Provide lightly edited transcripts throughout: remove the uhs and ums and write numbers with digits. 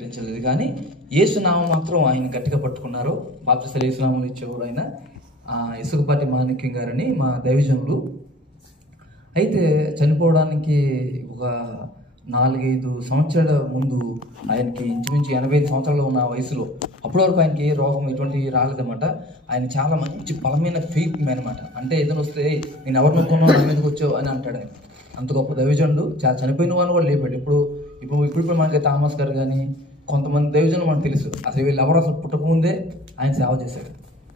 లేదు కానీ యేసునామం మాత్రం ఆయన గట్టిగా పట్టుకున్నారు. బాప్తిస్మం యేసునామం ఇచ్చేవాడు ఆయన. ఇసుకపాటి మాణిక్యం గారని మా దైవజనులు. అయితే చనిపోవడానికి ఒక 4-5 సంవత్సరాల ముందు ఆయనకి ఇంచుమించు 85 సంవత్సరాలు ఉన్న వయసులో, అప్పటి వరకు ఆయనకి ఏ రోగం ఎటువంటి రాలేదన్నమాట. ఆయన చాలా మంచి బలమైన ఫెయిత్ మ్యాన్ అనమాట. అంటే ఏదైనా వస్తే నేను ఎవరు నమ్ముకున్నావు, నా మీదకి వచ్చావు అని అంటాడు ఆయన. అంత గొప్ప దైవజనుడు. చాలా చనిపోయిన వాళ్ళు కూడా లేపాడు. ఇప్పుడు మనకి థామస్ గారు కానీ కొంతమంది దైవజనులు మనకు తెలుసు. అసలు వీళ్ళు ఎవరు అసలు పుట్టకముందే ఆయన సేవ చేశాడు.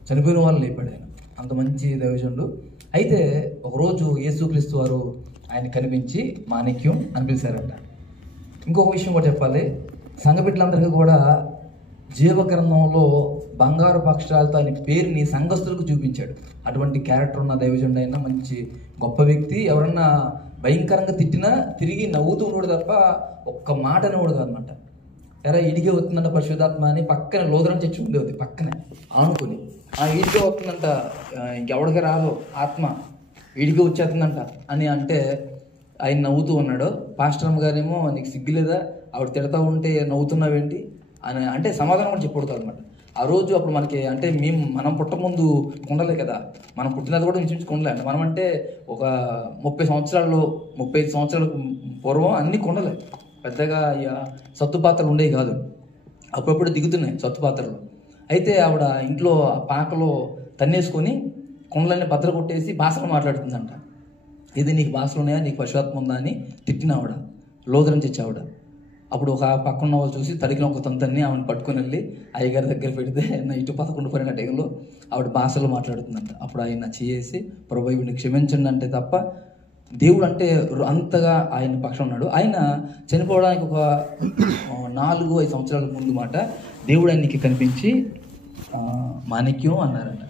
చనిపోయిన వాళ్ళు లేపాడు ఆయన. అంత మంచి దైవజనుడు. అయితే ఒకరోజు యేసుక్రీస్తు వారు ఆయన కనిపించి మాణిక్యం అని పిలిచారంట. ఇంకొక విషయం కూడా చెప్పాలి. సంఘ బిడ్డలందరికీ కూడా జీవగ్రంథంలో బంగారు అక్షరాలతో ఆయన పేరుని సంఘస్థులకు చూపించాడు. అటువంటి క్యారెక్టర్ ఉన్న దైవజనుడు అయినా, మంచి గొప్ప వ్యక్తి. ఎవరన్నా భయంకరంగా తిట్టినా తిరిగి నవ్వుతూ ఉండడు తప్ప ఒక్క మాట అనేవాడు కాదనమాట. ఎరా ఇడిగే వస్తుందంట పరిశుద్ధాత్మ అని పక్కన లోదరం చర్చి ఉండేది, పక్కనే ఆనుకొని. ఈడికే వస్తుందంట, ఇంకెవడికి రాదు ఆత్మ, ఈడికే వచ్చేస్తుందంట అని అంటే ఆయన నవ్వుతూ ఉన్నాడు. పాస్టర్ అమ్మ గారేమో నీకు సిగ్గులేదా, ఆవిడ తిడతా ఉంటే నవ్వుతున్నావేంటి అని అంటే సమాధానం కూడా చెప్పకూడదు అనమాట. ఆ రోజు అప్పుడు మనకి అంటే మనం పుట్టకముందు కొండలే కదా, మనం పుట్టినది కూడా ఇంచుమించు కొండలే అంటే. మనం అంటే ఒక 35 సంవత్సరాల పూర్వం అన్ని కొండలే. పెద్దగా సత్తు పాత్రలు ఉండేవి కాదు. అప్పుడప్పుడు దిగుతున్నాయి సత్తు పాత్రలు. అయితే ఆవిడ ఇంట్లో పాకలో తన్నేసుకొని కొండలన్నీ బద్దలు కొట్టేసి భాషలు మాట్లాడుతుందంట. ఇది నీకు భాషలు ఉన్నాయా, నీకు పశువాత్మ ఉందా అని తిట్టిన ఆవిడ, లోదరం తెచ్చి ఆవిడ. అప్పుడు ఒక పక్కన వాళ్ళు చూసి తడిగిన ఒక తంతన్ని ఆవిడని పట్టుకొని వెళ్ళి అయ్యగారి దగ్గర పెడితే ఇటు 11 పడిన టైంలో ఆవిడ భాషలు మాట్లాడుతుందంట. అప్పుడు ఆయన చేసి ప్రభు వీడిని క్షమించండి అంటే తప్ప దేవుడు అంటే అంతగా ఆయన పక్షం ఉన్నాడు. ఆయన చనిపోవడానికి ఒక 4-5 సంవత్సరాల ముందు మాట దేవుడు ఆయనకి కనిపించి మాణిక్యం అన్నారంట.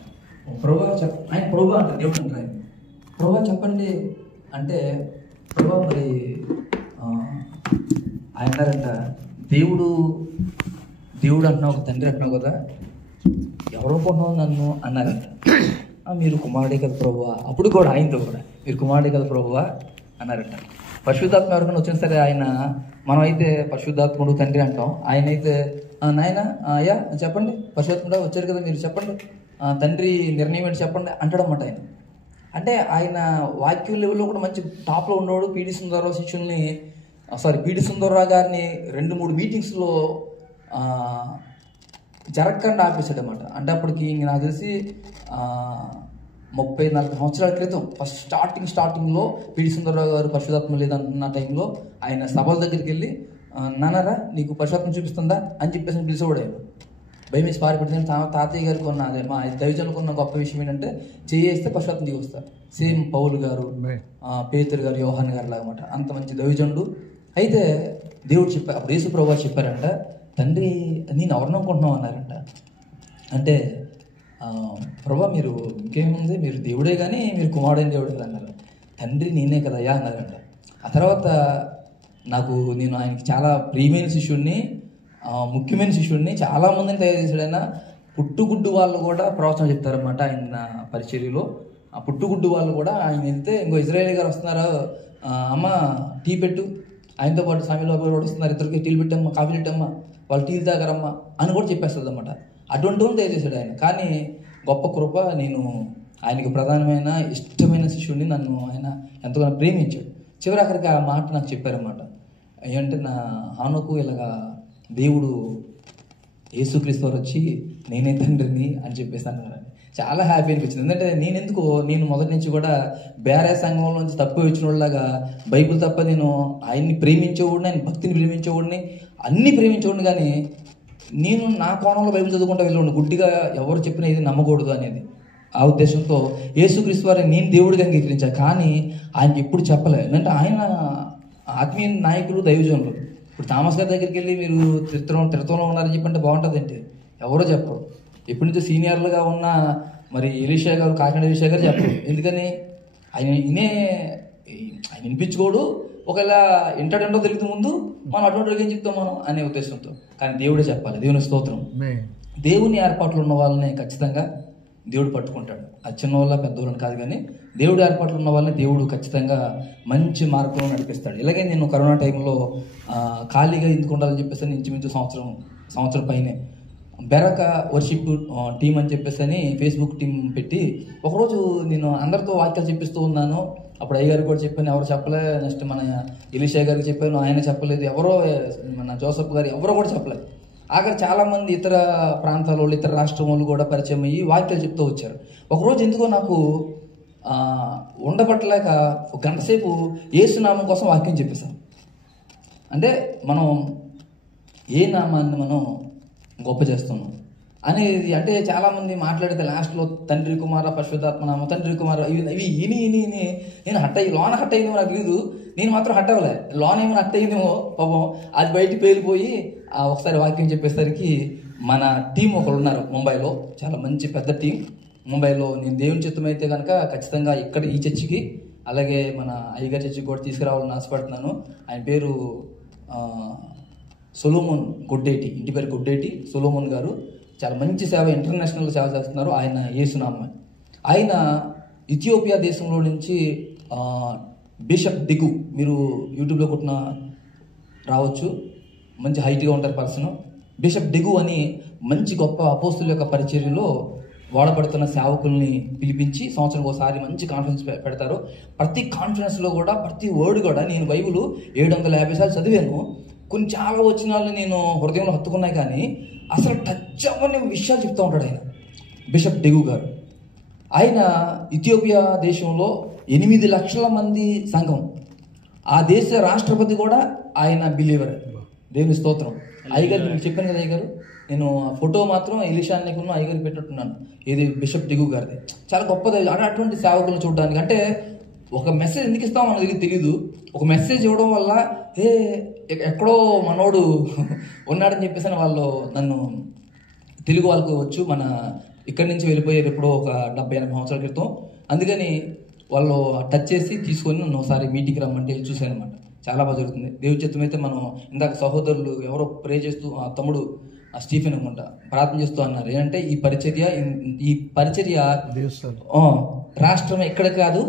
ఆయన ప్రభు అంట, దేవుడు అంటారు ఆయన. ప్రభు చెప్పండి అంటే ప్రభు మరి ఆయన అన్నారంట, దేవుడు అంటున్నావు, ఒక తండ్రి అంటున్నావు కదా, ఎవరో కొన్నావు నన్ను అన్నారంట. మీరు కుమారుడే కదా ప్రభువా, అప్పుడు కూడా ఆయనతో కూడా మీరు కుమారుడే కదా ప్రభువా అన్నారంట. పరిశుద్ధాత్మ ఎవరికైనా వచ్చిన సరే ఆయన, మనం అయితే పరిశుద్ధాత్ముడు తండ్రి అంటాం, ఆయన అయితే నాయన అయ్యా చెప్పండి, పరిశుద్ధాత్ముడు వచ్చారు కదా మీరు చెప్పండి, తండ్రి నిర్ణయం ఏంటి చెప్పండి అంటాడన్నమాట ఆయన. అంటే ఆయన వాక్యం లెవెల్లో కూడా మంచి టాప్లో ఉన్నవాడు. పీడి సుందరరావు గారిని 2-3 మీటింగ్స్లో జరగకుండా ఆపేశాడు అనమాట. అంటే అప్పటికి నాకు తెలిసి 30-40 సంవత్సరాల క్రితం ఫస్ట్ స్టార్టింగ్లో పీడి సుందరరావు గారు పరిశుధాత్మ లేదన్న టైంలో ఆయన సభల దగ్గరికి వెళ్ళి నాన్నరా నీకు పరిశుధాత్మ చూపిస్తుందా అని చెప్పేసి పిలిచేవాడు. ఆయన భయం వేసి పారిపెట్టింది. తాతయ్య గారికి ఉన్న అదే మా దైవజనులకు ఉన్న గొప్ప విషయం ఏంటంటే చేస్తే పరిశుధాత్మ దిగి వస్తారు. సేమ్ పౌలు గారు, పేతురు గారు, యోహాన్ గారు లాగా అనమాట. అంత మంచి దైవజనుడు. అయితే దేవుడు చెప్పారు, అప్పుడు యేసు ప్రభువు చెప్పారంట, తండ్రి నేను ఎవరిని అనుకుంటున్నావు అన్నారంట. అంటే ప్రభా మీరు ఇంకేముంది, మీరు దేవుడే కానీ మీరు కుమారుడైన దేవుడే కదా అన్నారు. తండ్రి నేనే కదా అయ్యా అన్నారంట. ఆ తర్వాత నేను ఆయనకి చాలా ప్రియమైన శిష్యుడిని, ముఖ్యమైన శిష్యుడిని, చాలామందిని తయారు చేశాడు ఆయన. పుట్టుగుడ్డు వాళ్ళు కూడా ప్రవచనం చెప్తారన్నమాట ఆయన పరిచర్యలో. ఆ పుట్టుగుడ్డు వాళ్ళు కూడా ఆయన వెళ్తే ఇంకో ఇజ్రాయేలీ గారు వస్తున్నారు, అమ్మ టీ పెట్టు, ఆయనతో పాటు సామిలో కూడా వస్తున్నారు, ఇద్దరికి టీలు పెట్టమ్మా, కాఫీ పెట్టమ్మా, వాళ్ళు టీలు తాగారమ్మా అని కూడా చెప్పేస్తుంది అన్నమాట. అటువంటి వాళ్ళు తయారు చేశాడు ఆయన. కానీ గొప్ప కృప, నేను ఆయనకి ప్రధానమైన ఇష్టమైన శిష్యుడిని, నన్ను ఆయన ఎంతగానో ప్రేమించాడు. చివరి అక్కడికి ఆ మాట నాకు చెప్పారన్నమాట. ఏంటంటే నా హానుకు ఇలాగా దేవుడు యేసుక్రీస్తు వారు వచ్చి నేనే తండ్రిని అని చెప్పేసి అన్నారు. చాలా హ్యాపీ అనిపించింది. ఎందుకంటే నేను మొదటి నుంచి కూడా బేరే సంఘంలో నుంచి తక్కువ వచ్చిన వాళ్ళలాగా బైబిల్ తప్ప నేను ఆయన్ని ప్రేమించేవాడిని, ఆయన భక్తిని ప్రేమించేవాడిని, అన్నీ ప్రేమించేవాడిని. కానీ నేను నా కోణంలో బైబిల్ చదువుకుంటా వెళ్ళేవాడిని. గుడ్డిగా ఎవరు చెప్పినా ఇది నమ్మకూడదు అనేది ఆ ఉద్దేశంతో యేసుక్రీస్తు వారిని నేను దేవుడిగా అంగీకరించాను. కానీ ఆయనకి ఎప్పుడు చెప్పలేదు. ఎందుకంటే ఆయన ఆత్మీయ నాయకులు, దైవజనులు. ఇప్పుడు థామస్ గారి దగ్గరికి వెళ్ళి మీరు తిరుతలో ఉన్నారని చెప్పంటే బాగుంటుంది అంటే ఎవరో చెప్పరు. ఎప్పటి నుంచో సీనియర్లుగా ఉన్న మరి ఎలీషా గారు, కాకినాడ ఎలీషా గారు చెప్పరు. ఎందుకని ఆయన వినిపించుకోడు. ఒకవేళ ఇంటర్నెట్లో తెలియదు ముందు మనం అటువంటి ఏం చెప్తాం మనం అనే ఉద్దేశంతో. కానీ దేవుడే చెప్పాలి. దేవుని స్తోత్రం. దేవుని ఏర్పాట్లు ఉన్న వాళ్ళని ఖచ్చితంగా దేవుడు పట్టుకుంటాడు. అది చిన్నవాళ్ళ పెద్దవాళ్ళని కాదు, కానీ దేవుడు ఏర్పాట్లు ఉన్న వాళ్ళని దేవుడు ఖచ్చితంగా మంచి మార్గంలో నడిపిస్తాడు. ఇలాగే నేను కరోనా టైంలో ఖాళీగా ఎందుకు ఉండాలని చెప్పేసి ఇంచుమించు సంవత్సరం పైనే బెరక వర్షిప్ టీం అని చెప్పేసి అని ఫేస్బుక్ టీం పెట్టి ఒకరోజు నేను అందరితో వాక్యాలు చెప్పిస్తూ ఉన్నాను. అప్పుడు అయ్యగారికి కూడా చెప్పాను, ఎవరు చెప్పలే. నెక్స్ట్ మన ఎలీషా గారికి చెప్పాను, ఆయన చెప్పలేదు. ఎవరో మన జోసఫ్ గారు ఎవరో కూడా చెప్పలేదు. ఆఖరి చాలామంది ఇతర ప్రాంతాల వాళ్ళు, ఇతర రాష్ట్రం వాళ్ళు కూడా పరిచయం అయ్యి వాక్యాలు చెప్తూ వచ్చారు. ఒకరోజు ఎందుకో నాకు ఉండబట్టలేక ఒక గంట సేపు యేసునామం కోసం వాక్యం చెప్పేశాను. అంటే మనం ఏ నామాన్ని మనం గొప్ప చేస్తున్నాం అనేది. అంటే చాలామంది మాట్లాడితే లాస్ట్లో తండ్రి కుమార పరిశుద్ధాత్మ నామం, తండ్రి కుమార ఇవి ఇని నేను లోన హట్ అయిందేమో నాకు లేదు. నేను మాత్రం హట్ అవ్వలే, లోన ఏమో హట్ అయిందేమో పాపం. అది బయటికి పేలిపోయి ఒకసారి వాక్యం చెప్పేసరికి మన టీం ఒకరు ఉన్నారు ముంబైలో, చాలా మంచి పెద్ద టీం ముంబైలో. నేను దేవుని చిత్తం అయితే కనుక ఖచ్చితంగా ఇక్కడ ఈ చర్చికి, అలాగే మన అయ్యగారి చర్చికి కూడా తీసుకురావాలని ఆశపడుతున్నాను. ఆయన పేరు సొలోమోన్ గొడ్డేటి, ఇంటి పేరు గొడ్డేటి సొలోమోన్ గారు. చాలా మంచి సేవ, ఇంటర్నేషనల్ సేవ చేస్తున్నారు. ఆయన యేసునామ. ఆయన ఇథియోపియా దేశంలో నుంచి బిషప్ డిగు, మీరు యూట్యూబ్లో కొట్టిన రావచ్చు, మంచి హైట్గా ఉంటారు పర్సన్. బిషప్ డిగు అని మంచి గొప్ప అపోస్తుల యొక్క పరిచర్యలో వాడబడుతున్న సేవకుల్ని పిలిపించి సంవత్సరం ఒకసారి మంచి కాన్ఫరెన్స్ పెడతారు. ప్రతి కాన్ఫరెన్స్లో కూడా ప్రతి వర్డ్ కూడా నేను బైబిల్ 750 సార్లు చదివాను. కొన్ని చాలా వచనాలు నేను హృదయంలో హత్తుకున్నాయి, కానీ అసలు టచ్ అవ్వని విషయాలు చెప్తూ ఉంటాడు ఆయన బిషప్ డిగు గారు. ఆయన ఇథియోపియా దేశంలో 8 లక్షల మంది సంఘం, ఆ దేశ రాష్ట్రపతి కూడా ఆయన బిలీవర్. దేవుని స్తోత్రం. అయ్యగారు మీకు చెప్పాను కదా అయ్యగారు, నేను ఫోటో మాత్రం ఎలీషా అన్నకున్న అయ్యగారికి పెట్టున్నాను. ఇది బిషప్ డిగు గారిది. చాలా గొప్పది. అటువంటి సేవకులను చూడడానికి, అంటే ఒక మెసేజ్ ఎందుకు ఇస్తామో మనకు తెలియదు. ఒక మెసేజ్ ఇవ్వడం వల్ల ఎక్కడో మనోడు ఉన్నాడని చెప్పేసి వాళ్ళు నన్ను తెలుగు వాళ్ళకు వచ్చు, మన ఇక్కడి నుంచి వెళ్ళిపోయారు ఎప్పుడో ఒక 70-80 సంవత్సరాల క్రితం. అందుకని వాళ్ళు టచ్ చేసి తీసుకొని నన్ను ఒకసారి మీటింగ్కి రమ్మంటే చూశాను అనమాట. చాలా బాగా జరుగుతుంది. దేవుడి చిత్తం అయితే మనం ఇందాక సహోదరులు ఎవరో ప్రే చేస్తూ, తమ్ముడు స్టీఫెన్ అనుకుంటా ప్రార్థన చేస్తూ అన్నారు. ఏంటంటే ఈ పరిచర్య రాష్ట్రం ఎక్కడ కాదు,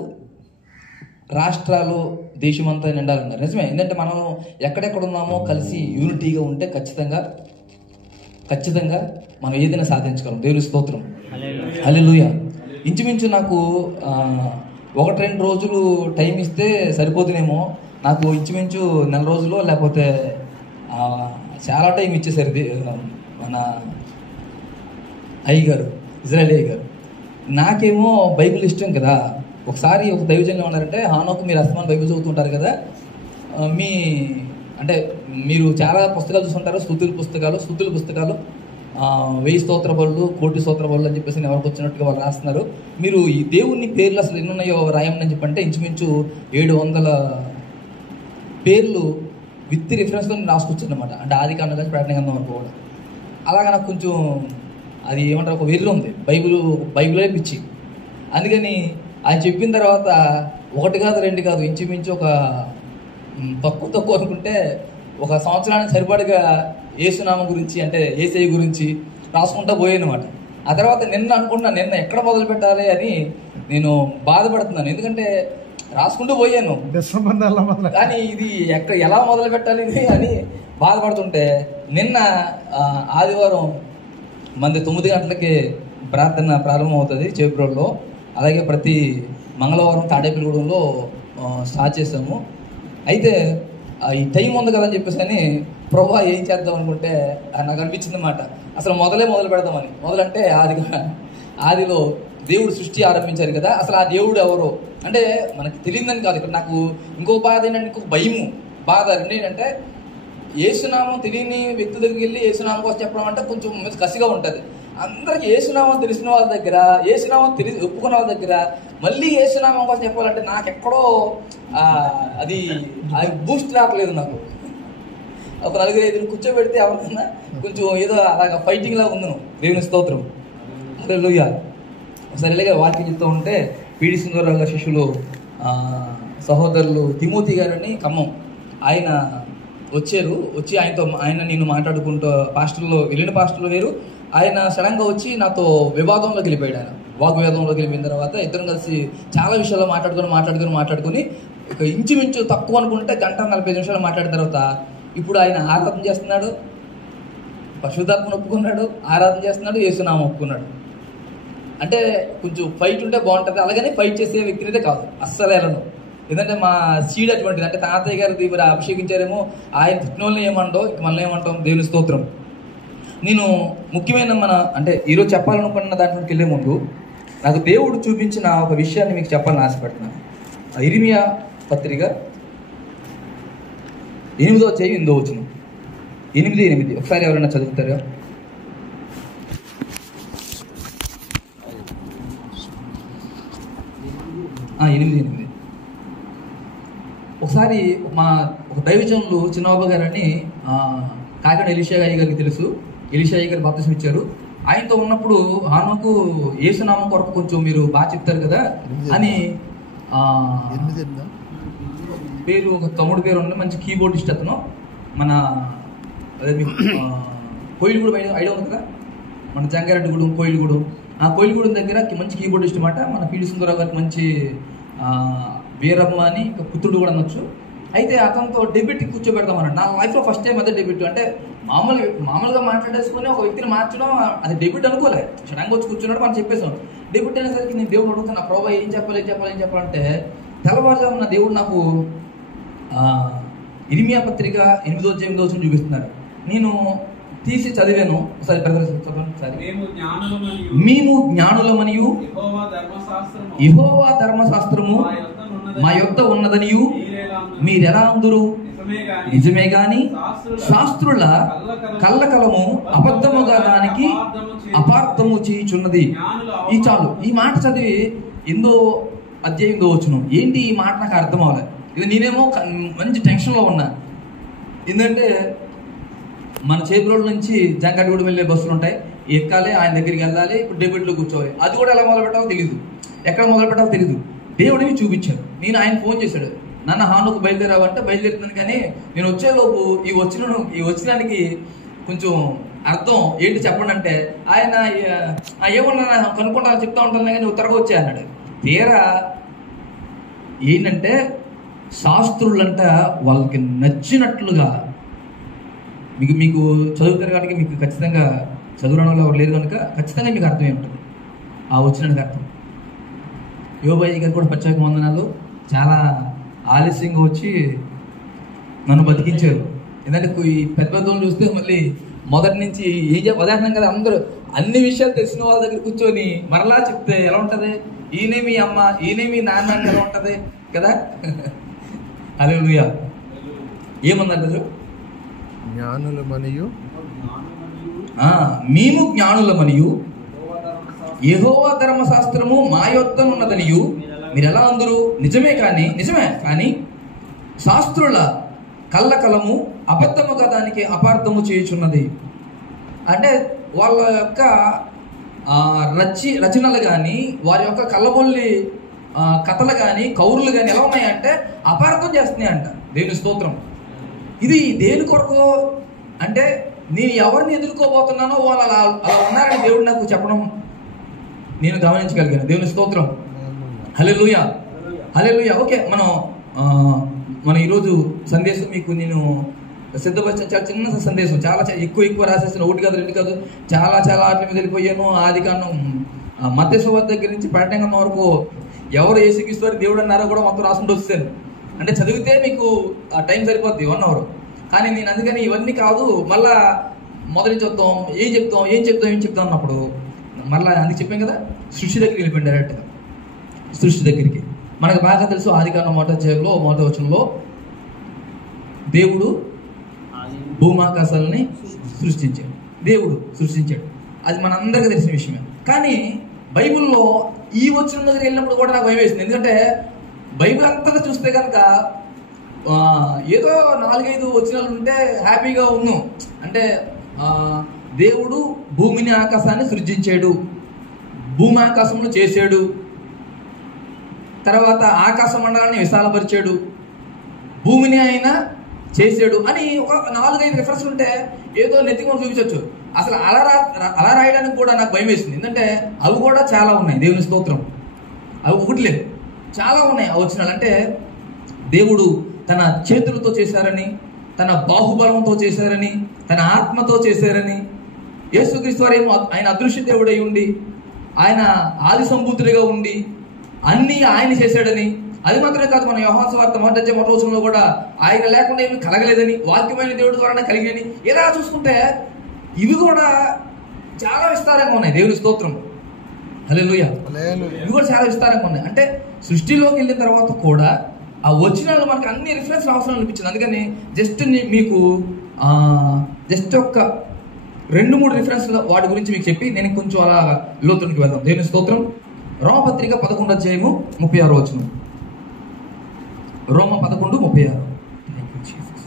రాష్ట్రాలు దేశమంతా నిండాలన్నారు. నిజమే. ఎందుకంటే మనం ఎక్కడెక్కడ ఉన్నామో కలిసి యూనిటీగా ఉంటే ఖచ్చితంగా మనం ఏదైనా సాధించగలం. దేవుని స్తోత్రం. హల్లెలూయా. ఇంచుమించు నాకు 1-2 రోజులు టైం ఇస్తే సరిపోతుందేమో. నాకు ఇంచుమించు 4 రోజులు లేకపోతే చాలా టైం ఇచ్చేసారు మన అయ్యగారు, ఇజ్రాయేల్ అయ్యగారు. నాకేమో బైబిల్ ఇష్టం కదా. ఒకసారి ఒక దైవజన్యం ఉన్నారంటే, హానోకు మీరు అస్తమానం బైబిల్ చదువుతుంటారు కదా, మీరు చాలా పుస్తకాలు చూస్తుంటారు, స్తుతుల పుస్తకాలు 1000 స్తోత్ర బలులు, 1,000,000 స్తోత్ర బలులు అని చెప్పేసి ఎవరికి వచ్చినట్టుగా వాళ్ళు రాస్తున్నారు. మీరు ఈ దేవుని పేర్లు అసలు ఎన్నున్నాయో రాయమని చెప్పంటే ఇంచుమించు 700 పేర్లు విత్ రిఫరెన్స్తో రాసుకొచ్చాను అనమాట. అంటే ఆది కాండం కానీ ప్రకటన గ్రంథం వరకు కూడా. అలాగా నాకు కొంచెం అది ఏమంటారు, ఒక వెర్రి ఉంది, బైబిలే పిచ్చి. అందుకని ఆయన చెప్పిన తర్వాత 1 కాదు 2 కాదు, ఇంచుమించు ఒక తక్కువ అనుకుంటే ఒక సంవత్సరానికి సరిపడగా యేసునామం గురించి, అంటే యేసయ్య గురించి రాసుకుంటా పోయానమాట. ఆ తర్వాత నిన్న ఎక్కడ మొదలు పెట్టాలి అని నేను బాధపడుతున్నాను. ఎందుకంటే రాసుకుంటూ పోయాను, కానీ ఇది ఎలా మొదలు పెట్టాలి అని బాధపడుతుంటే, నిన్న ఆదివారం మంది 9 గంటలకి ప్రార్థన ప్రారంభం అవుతుంది చేబ్రోల్లో. అలాగే ప్రతి మంగళవారం తాడేపల్లిగూడెంలో స్టార్ట్ చేసాము. అయితే ఈ టైం ఉంది కదా అని చెప్పేసి అని ప్రభా ఏం చేద్దాం అనుకుంటే నాకు అనిపించింది అన్నమాట, అసలు మొదలు పెడదామని. మొదలంటే ఆదిలో దేవుడు సృష్టి ఆరంభించారు కదా, అసలు ఆ దేవుడు ఎవరో అంటే మనకి తెలియదని కాదు. ఇక్కడ నాకు ఇంకో బాధ ఏంటంటే, ఇంకొక బాధ ఏంటంటే, యేసునామం తెలియని వ్యక్తి దగ్గరికి వెళ్ళి యేసునామం కోసం చెప్పడం అంటే కొంచెం కసిగా ఉంటుంది. అందరికి యేసునామం తెలిసిన వాళ్ళ దగ్గర, యేసునామం ఒప్పుకున్న వాళ్ళ దగ్గర మళ్ళీ యేసునామం కోసం చెప్పాలంటే నాకు ఎక్కడో అది బూస్ట్ రావట్లేదు. నాకు ఒక 4-5 కూర్చోబెడితే ఎవరికన్నా కొంచెం ఏదో అలాగ ఫైటింగ్ లాగా ఉంది. దేవుని స్తోత్రం. హల్లెలూయా. ఒకసారి ఇలాగే వాక్యం చెప్తూ ఉంటే పీడి సుందరరావు గారి శిష్యులు సహోదరులు తిమోతి గారని ఖమ్మం, ఆయన వచ్చి ఆయన నేను మాట్లాడుకుంటూ వెళ్ళిన పాస్టర్లు వేరు, ఆయన సడన్గా వచ్చి నాతో వివాదంలోకి వెళ్ళిపోయాడు. ఆయన వాగ్వివాదంలోకి వెళ్ళిపోయిన తర్వాత ఇద్దరం కలిసి చాలా విషయాల్లో మాట్లాడుకొని ఇక ఇంచుమించు తక్కువ అనుకుంటే 1:45 నిమిషాలు మాట్లాడిన తర్వాత ఇప్పుడు ఆయన ఆరాధన చేస్తున్నాడు, పరిశుద్ధాత్మను ఒప్పుకున్నాడు, ఆరాధన చేస్తున్నాడు, యేసునామం ఒప్పుకున్నాడు. అంటే కొంచెం ఫైట్ ఉంటే బాగుంటుంది, అలాగని ఫైట్ చేసే వ్యక్తినైతే కాదు, అస్సలు వెళ్ళను. ఎందుకంటే మా సీడ్ అటువంటిది. అంటే తాతయ్య గారు దీవర అభిషేకించారేమో, ఆయన తిట్టినోళ్ళని ఏమంటావు, ఇక మనల్ని ఏమంటాం, దేవుని స్తోత్రం. నేను ముఖ్యమైన అంటే ఈరోజు చెప్పాలనుకున్న దాంట్లోకి వెళ్ళే ముందు నాకు దేవుడు చూపించిన ఒక విషయాన్ని మీకు చెప్పాలని ఆశపడుతున్నాను. ఇర్మియా పత్రిక 8వ అధ్యాయం 8వ వచనం. 8:8 ఒకసారి ఎవరైనా చదువుతారా? 8:8. ఒకసారి ఒక దైవజనులు చిన్నబాబు గారని కాకినాడ ఎలీషా అయ్య గారికి తెలుసు. ఎలీషా అయ్య గారు బాప్తిసం ఇచ్చారు. ఆయనతో ఉన్నప్పుడు ఆమెకు యేసునామం కొరకు కొంచెం మీరు బాగా చెప్తారు కదా అని పేరు, ఒక తమ్ముడు పేరు ఉన్న మంచి కీబోర్డిస్ట్ అతను. మన అదే మీకు కోయిలగూడెం ఐడియా ఉంది కదా, మన జంగారెడ్డిగూడెం కోయిలగూడెం, ఆ కోయిలగూడెం దగ్గర మంచి కీబోర్డిస్ట్ అన్నమాట. మన పీడి సుందరరావు గారికి మంచి వీరమ్మ అని పుత్రుడు కూడా అనొచ్చు. అయితే అతనితో డెబ్యూట్ కూర్చోబెడతామన్నాడు. నా లైఫ్లో ఫస్ట్ టైం అదే డెబ్యూట్. అంటే మామూలుగా మాట్లాడేసుకొని ఒక వ్యక్తిని మార్చడం అది డెబ్యూట్ అనుకోలే. సడన్గా వచ్చి కూర్చున్నాడు, మనం చెప్పేసాం. డెబ్యూట్ అనేసరికి నేను దేవుడు అడుగుతున్నా, ప్రభా ఏం చెప్పాలంటే తెల్లవారుజామున దేవుడు నాకు ఇర్మియా పత్రిక 8వ అధ్యాయం 8వ వచనం చూపిస్తున్నారు. నేను తీసి చదివాను. ఒకసారి మేము జ్ఞానులమనియు యెహోవా ధర్మశాస్త్రము మా యొద్ద ఉన్నదనియు మీరెలా అందురు? నిజమే గాని శాస్త్రుల కల్లకలము అబద్ధముగా దానికి అపార్థము చేయుచున్నది. ఈ చాలు, ఈ మాట చదివి 8వ అధ్యాయం 8వ వచనం. ఏంటి ఈ మాట నాకు అర్థం అవ్వలేదు. ఇది నేనేమో మంచి టెన్షన్లో ఉన్నా. ఎందుకంటే మన చేతుల నుంచి జంగారెడ్డిగూడెం వెళ్ళే బస్సులు ఉంటాయి, ఎక్కాలి, ఆయన దగ్గరికి వెళ్ళాలి, ఇప్పుడు డెబ్యూట్లో కూర్చోవాలి. అది కూడా ఎలా మొదలు పెట్టాలో తెలియదు, ఎక్కడ మొదలు పెట్టాలో తెలియదు. దేవుడిని చూపించాడు. నేను ఆయన ఫోన్ చేశాడు, నన్ను హానుకు బయలుదేరావంటే బయలుదేరుతున్నాను. కానీ నేను వచ్చేలోపు ఈ వచ్చినానికి కొంచెం అర్థం ఏంటి చెప్పండి అంటే, ఆయన ఏమన్నా కనుక్కుంటా చెప్తా ఉంటాను కానీ నువ్వు త్వరగా వచ్చే అన్నాడు. తీరా ఏంటంటే శాస్త్రులంట వాళ్ళకి నచ్చినట్లుగా మీకు చదువుతారు కాబట్టి మీకు ఖచ్చితంగా చదువుకోవడం వల్ల ఎవరు లేరు కనుక ఖచ్చితంగా మీకు అర్థమై ఉంటుంది ఆ వచ్చినానికి అర్థం. యోబాయి గారు కూడా ప్రత్యేక వందనాలు. చాలా ఆలస్యంగా వచ్చి నన్ను బతికించారు. ఎందుకంటే ఈ పెద్ద పెద్దలను చూస్తే మళ్ళీ మొదటి నుంచి ఏం ఉదాహరణ కదా, అందరూ అన్ని విషయాలు తెలిసిన వాళ్ళ దగ్గర కూర్చొని మరలా చెప్తే ఎలా ఉంటుంది? ఈయనే మీ అమ్మ, ఈయనే మీ నాన్న అంటే ఎలా ఉంటుంది కదా. హల్లెలూయా. ఏమన్నారు? మేము జ్ఞానులమనియు యెహోవా ధర్మశాస్త్రము మా యొద్ద ఉన్నదనియు మీరు ఎలా అందరూ? నిజమే కానీ శాస్త్రుల కల్లకలము అబద్ధముగా దానికి అపార్థము చేయుచున్నది. అంటే వాళ్ళ యొక్క రచనలు కానీ, వారి యొక్క కళ్ళబొల్లి కథలు కానీ, కౌరులు కానీ ఎలా ఉన్నాయంటే అపార్థం చేస్తున్నాయంట. దేవుని స్తోత్రం. ఇది దేని కొరకు అంటే, నేను ఎవరిని ఎదుర్కోబోతున్నానో వాళ్ళు అలా ఉన్నారని దేవుడు నాకు చెప్పడం నేను గమనించగలిగాను. దేవుని స్తోత్రం. హల్లెలూయా. ఓకే, మనం ఈరోజు సందేశం మీకు నేను సిద్ధపరిచిన చాలా చిన్న సందేశం, చాలా ఎక్కువ రాసేసిన, 1 కాదు 2 కాదు, చాలా వాటి మీద వెళ్ళిపోయాను. ఆదికాండం మత్తయి సువార్త దగ్గర నుంచి ప్రకటన వరకు ఎవరు యేసుక్రీస్తు దేవుడు అన్నారో కూడా మొత్తం రాసుకుంటూ వస్తాను. అంటే చదివితే మీకు టైం సరిపోద్ది 1 అవర్. కానీ నేను అందుకని ఇవన్నీ కాదు, మళ్ళా మొదటి చూద్దాం, ఏం చెప్తాం అన్నప్పుడు మళ్ళీ అందుకు చెప్పాం కదా, సృష్టి దగ్గరికి వెళ్ళిపోయింది డైరెక్ట్గా. సృష్టి దగ్గరికి మనకు బాగా తెలుసు. ఆదికాండం 1వ అధ్యాయంలో 1వ వచనంలో దేవుడు భూమాకాశాలని దేవుడు సృష్టించాడు. అది మనందరికీ తెలిసిన విషయమే. కానీ బైబిల్లో ఈ వచనం దగ్గర వెళ్ళినప్పుడు కూడా నాకు భయం వేసింది. ఎందుకంటే బైబిల్ అంతా చూస్తే కనుక ఏదో 4-5 వచనాలు ఉంటే హ్యాపీగా ఉన్నాం. అంటే దేవుడు భూమిని ఆకాశాన్ని సృజించాడు, భూమి ఆకాశంలో చేశాడు, తర్వాత ఆకాశ మండలాన్ని విశాలపరిచాడు, భూమిని ఆయన చేశాడు అని ఒక 4-5 రిఫరెన్స్ ఉంటే ఏదో నెత్తికొని చూపించవచ్చు. అసలు అలా రాయడానికి కూడా నాకు భయం వేసింది. ఎందుకంటే అవి కూడా చాలా ఉన్నాయి. దేవుని స్తోత్రం. అవి ఒకటి లేదు, చాలా ఉన్నాయి ఆ వచనాలు. అంటే దేవుడు తన చేతులతో చేశారని, తన బాహుబలంతో చేశారని, తన ఆత్మతో చేశారని, యేసుక్రీస్తు వారు ఏమో ఆయన అదృశ్య దేవుడై ఉండి, ఆయన ఆది సంభూతుడిగా ఉండి అన్నీ ఆయన చేశాడని. అది మాత్రమే కాదు, మన యోహాను సువార్త 1వ వచనంలో కూడా ఆయన లేకుండా ఏమి కలగలేదని, వాక్యమైన దేవుడి ద్వారా కలిగని. ఇలా చూసుకుంటే ఇవి కూడా చాలా విస్తారంగా ఉన్నాయి. దేవుని స్తోత్రం, హల్లెలూయా. ఇవి కూడా చాలా విస్తారంగా ఉన్నాయి. అంటే సృష్టిలోకి వెళ్ళిన తర్వాత కూడా ఆ వచనాలు మనకు అన్ని రిఫరెన్స్ అవసరం అనిపించింది. అందుకని జస్ట్ మీకు జస్ట్ ఒక 2-3 రిఫరెన్స్ వాటి గురించి మీకు చెప్పి నేను కొంచెం అలా లోతునికి వెళ్దాం. దేవుని స్తోత్రం. రోమపత్రిక 11వ అధ్యాయము 36వ వచనం. రోమ 11:36.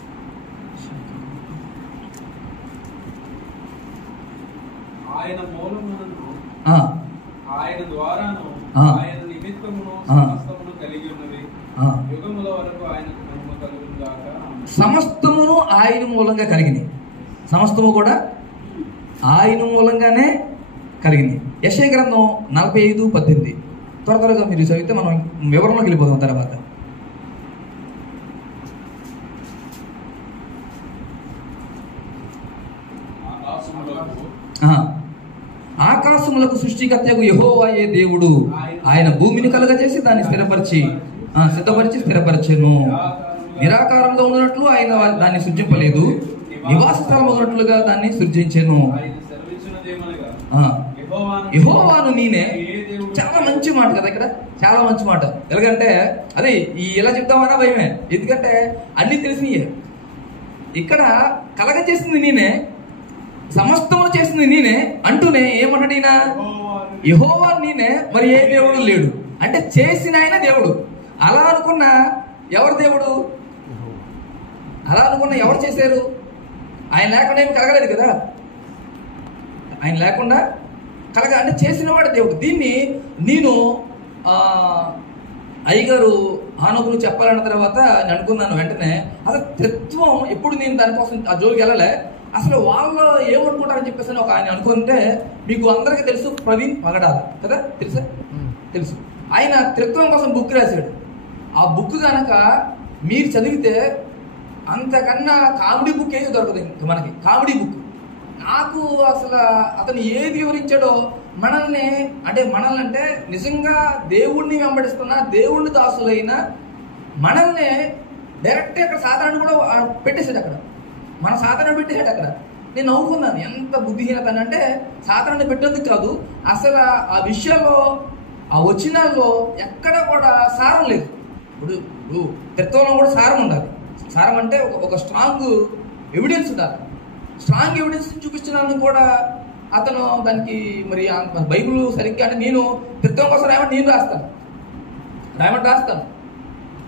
ఆయన మూలమును ఆయన ద్వారాను ఆయన నిమిత్తమును సమస్తమును కలిగి ఉన్నది. యుగముల వరకు ఆయనకు మహిమ కలుగును గాక. సమస్తమును ఆయన మూలంగా కలిగినాయి. సమస్తము కూడా ఆయన మూలంగానే కలిగింది. యెషయా గ్రంథం 45:18. త్వరగా మీరు చదివితే మనం వివరంలోకి వెళ్ళిపోతాం. తర్వాత ఆకాశములకు సృష్టికర్తయగు యెహోవాయే దేవుడు, ఆయన భూమిని కలుగజేసి దాన్ని సిద్ధపరిచి స్థిరపరచెను. నిరాకారంగా ఉన్నట్లు ఆయన దాన్ని సృజింపలేదు, నివాస స్థలం ఉన్నట్లుగా దాన్ని సృజించెను. యెహోవాను నేనే. చాలా మంచి మాట కదా, ఇక్కడ చాలా మంచి మాట. ఎలాగంటే అదే ఎలా చెప్తామన్నా భయమే, ఎందుకంటే అన్ని తెలిసినయే. ఇక్కడ కలగజేసింది నేనే, సమస్తము చేసింది నేనే అంటూనే ఏమన్నాడు ఈయన? యెహోవా నేనే, మరి ఏ దేవుడు లేడు. అంటే చేసిన ఆయన దేవుడు. అలా అనుకున్న ఎవరు దేవుడు? అలా అనుకున్న ఎవరు చేశారు? ఆయన లేకుండా ఏమి కలగలేదు కదా. ఆయన లేకుండా అంటే చేసిన వాడు దేవుడు. దీన్ని నేను అయ్యగారు ఆనోకులు చెప్పాలన్న తర్వాత నేను అనుకున్నాను వెంటనే, అసలు త్రిత్వం ఎప్పుడు నేను దానికోసం ఆ జోలికి వెళ్ళలే. అసలు వాళ్ళు ఏమనుకుంటారని చెప్పేసి ఒక ఆయన అనుకుంటే, మీకు అందరికీ తెలుసు ప్రవీణ్ పగడాల కదా, తెలుసు. ఆయన త్రిత్వం కోసం బుక్ రాశాడు. ఆ బుక్ కనుక మీరు చదివితే అంతకన్నా కామెడీ బుక్ ఏది దొరకదు ఇంకా మనకి. Comedy book. నాకు అసలు అతను ఏది వివరించాడో మనల్ని అంటే నిజంగా దేవుణ్ణి వెంబడిస్తున్న దేవుణ్ణి దాసులైన మనల్ని డైరెక్ట్ అక్కడ సాధారణ కూడా పెట్టేశాడు. అక్కడ మన సాధారణ పెట్టేశాడు. అక్కడ నేను నవ్వుకున్నాను, ఎంత బుద్ధిహీనత అంటే సాధారణ పెట్టేందుకు కాదు, అసలు ఆ విషయాల్లో ఆ వచనాల్లో ఎక్కడ కూడా సారం లేదు. ఇప్పుడు త్రిత్వంలో కూడా సారం ఉండాలి. సారం అంటే ఒక స్ట్రాంగ్ ఎవిడెన్స్ ఉండాలి. స్ట్రాంగ్ ఎవిడెన్స్ చూపించడానికి కూడా అతను దానికి మరి బైబిల్ సరిగ్గా అంటే నేను త్రిత్వం కోసం నేను రాస్తాను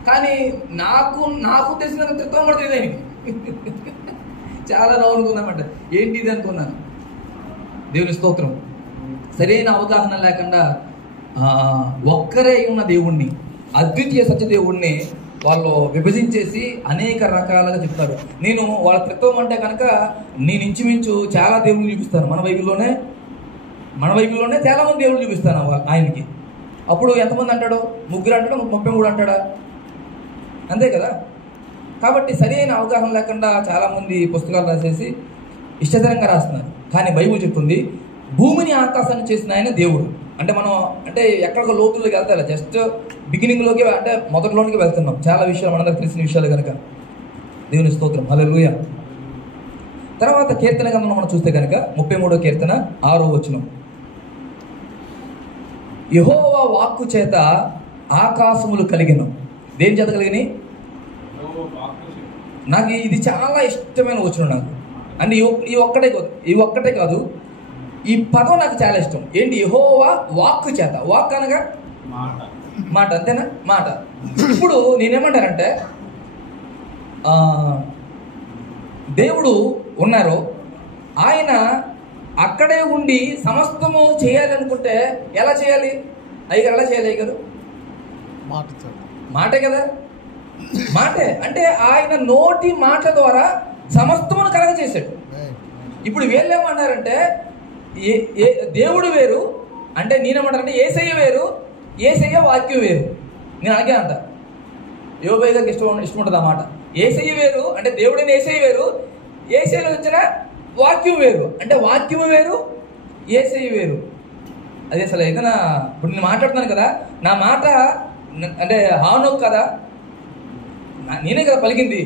కానీ నాకు తెలిసిన త్రిత్వం కూడా తెలియదు. చాలా నవ్వునుకుందామంట. ఏంటి ఇది అనుకున్నాను. దేవుని స్తోత్రం. సరైన అవగాహన లేకుండా ఒక్కరే ఉన్న దేవుణ్ణి, అద్వితీయ సత్యదేవుణ్ణి వాళ్ళు విభజించేసి అనేక రకాలుగా చెప్తారు. నేను వాళ్ళ త్రిత్వం అంటే కనుక నేను ఇంచుమించు చాలా దేవుళ్ళు చూపిస్తాను. మన బైబిల్లోనే చాలా మంది దేవుళ్ళు చూపిస్తాను ఆయనకి. అప్పుడు ఎంతమంది అంటాడు? 3 అంటాడు, 33 అంటాడా? అంతే కదా. కాబట్టి సరైన అవగాహన లేకుండా చాలామంది పుస్తకాలు రాసేసి ఇష్టతరంగా రాస్తున్నారు. కానీ బైబిల్ చెప్తుంది భూమిని ఆకాశాన్ని చేసిన ఆయన దేవుడు. అంటే మనం ఎక్కడికో లోతుల్లోకి వెళ్తారా? జస్ట్ బిగినింగ్లోకి అంటే మొదటిలోనికి వెళ్తున్నాం. చాలా విషయాలు మనందరికి తెలిసిన విషయాలు కనుక. దేవుని స్తోత్రం, హల్లెలూయా. తర్వాత కీర్తన గ్రంథంలో మనం చూస్తే కనుక 33వ కీర్తన 6వ వచనం. యెహోవా వాక్కు చేత ఆకాశములు కలిగిన. దేని చేత కలిగినాయి? నాకు ఇది చాలా ఇష్టమైన వచనం. నాకు అంటే ఈ ఒక్కటే కాదు, ఈ పదం నాకు చాలా ఇష్టం. ఏంటి? యెహోవా వాక్కు చేత. వాక్ అనగా మాట, అంతేనా? మాట. ఇప్పుడు నేనేమంటానంటే దేవుడు ఉన్నారు, ఆయన అక్కడే ఉండి సమస్తము చేయాలనుకుంటే ఎలా చేయాలి? అయ్యగారు ఎలా చేయాలి? అయ్యగారు మాటే కదా. మాటే అంటే ఆయన నోటి మాట ద్వారా సమస్తమును కలగజేశాడు. ఇప్పుడు వీళ్ళు ఏమన్నారంటే దేవుడు వేరు అంటే నేనేమంటానంటే ఏసయ్య వేరు, ఏసయ్య వాక్యం వేరు. నేను అలాగే అంట. యోబయ్య గారికి ఇష్టం ఉంటుంది అన్నమాట. ఏసయ్య వేరు అంటే దేవుడైన ఏసయ్య వేరు, ఏసయ్యలో వచ్చిన వాక్యం వేరు అంటే వాక్యం వేరు, ఏసయ్య వేరు. అది అసలు ఏదైనా ఇప్పుడు నేను మాట్లాడుతున్నాను కదా, నా మాట అంటే హాను కదా, నేనే కదా పలికింది.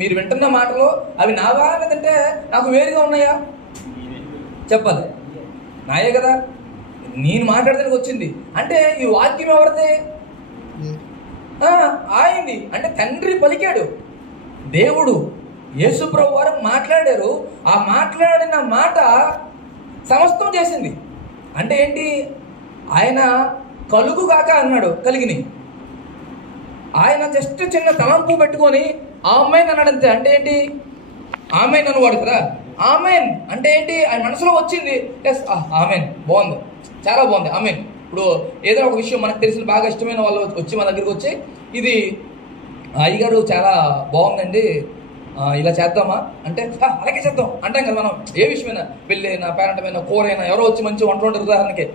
మీరు వింటున్న మాటలు అవి నావా లేదంటే నాకు వేరుగా ఉన్నాయా చెప్పాలి. నాయే కదా, నేను మాట్లాడడానికి వచ్చింది. అంటే ఈ వాక్యం ఎవరిది? ఆయింది. అంటే తండ్రి పలికాడు, దేవుడు యేసుప్రభు వారు మాట్లాడారు. ఆ మాట్లాడిన మాట సమస్తం చేసింది. అంటే ఏంటి? ఆయన కలుగు కాక అన్నాడు, కలిగిని. ఆయన జస్ట్ చిన్న తలంపు పెట్టుకొని ఆమెన్ అన్నాడు అంతే. అంటే ఏంటి? ఆమెన్ అనువాడు కదా. ఆమెన్ అంటే ఏంటి? ఆయన మనసులో వచ్చింది. ఎస్ ఆమెన్, బాగుంది, చాలా బాగుంది, ఆమెన్. ఇప్పుడు ఏదైనా ఒక విషయం మనకు తెలిసిన బాగా ఇష్టమైన వాళ్ళు వచ్చి మన దగ్గరికి వచ్చి, ఇది అయ్యగారు చాలా బాగుందండి, ఇలా చేద్దామా అంటే అలాగే చేద్దాం అంటాం కదా మనం. ఏ విషయమైనా, పెళ్ళైనా, పేరెంటమైనా, కూరైనా, ఎవరో వచ్చి మంచి వంట వండారు ఉదాహరణకి.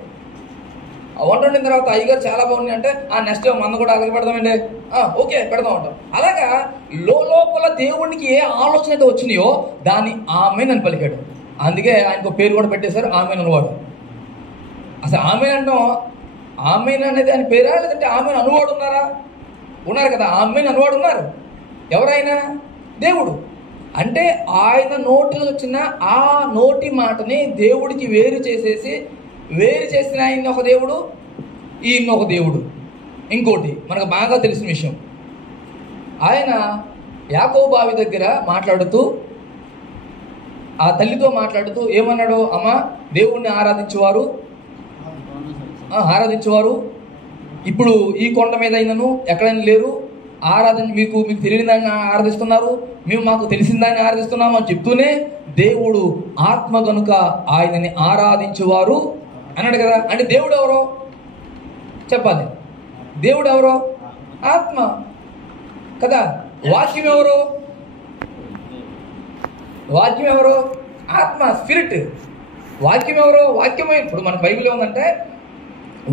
ఆ వంట వండిన తర్వాత అయ్యగారు చాలా బాగుంది అంటే నెక్స్ట్ మంద కూడా అలాగే పెడదామండి, ఓకే పెడదాం అంటాం. అలాగా లోపల దేవుడికి ఏ ఆలోచన అయితే వచ్చినాయో దాన్ని ఆమెన్ అని పలికాడు. అందుకే ఆయనకు పేరు కూడా పెట్టేశారు, ఆమెన్ అనువాడు. అసలు ఆమెన్ అంటాం, ఆమెన్ అనేది ఆయన పేరా లేదంటే ఆమెన్ అనువాడు ఉన్నారా? ఉన్నారు కదా, ఆమెన్ అనువాడు ఉన్నారు. ఎవరైనా దేవుడు. అంటే ఆయన నోటిలో వచ్చిన ఆ నోటి మాటని దేవుడికి వేరు చేసేసి, వేరు చేసిన ఆయన ఒక దేవుడు, ఈయన ఒక దేవుడు. ఇంకోటి మనకు బాగా తెలిసిన విషయం, ఆయన యాకోబు బావి దగ్గర మాట్లాడుతూ, ఆ తల్లితో మాట్లాడుతూ ఏమన్నాడు? అమ్మ, దేవుణ్ణి ఆరాధించేవారు ఇప్పుడు ఈ కొండ మీద అయినను ఎక్కడైనా లేరు. ఆరాధన మీకు తెలియని దాన్ని ఆరాధిస్తున్నారు, మేము మాకు తెలిసిన దాన్ని ఆరాధిస్తున్నాము అని చెప్తూనే దేవుడు ఆత్మ కనుక ఆయనని ఆరాధించేవారు అన్నాడు కదా. అంటే దేవుడు ఎవరో చెప్పాలి. దేవుడు ఎవరో? ఆత్మ కదా. వాక్యం ఎవరో? ఆత్మ, స్పిరిట్. వాక్యం ఎవరో? వాక్యమైన. ఇప్పుడు మన బైబిల్ ఏముందంటే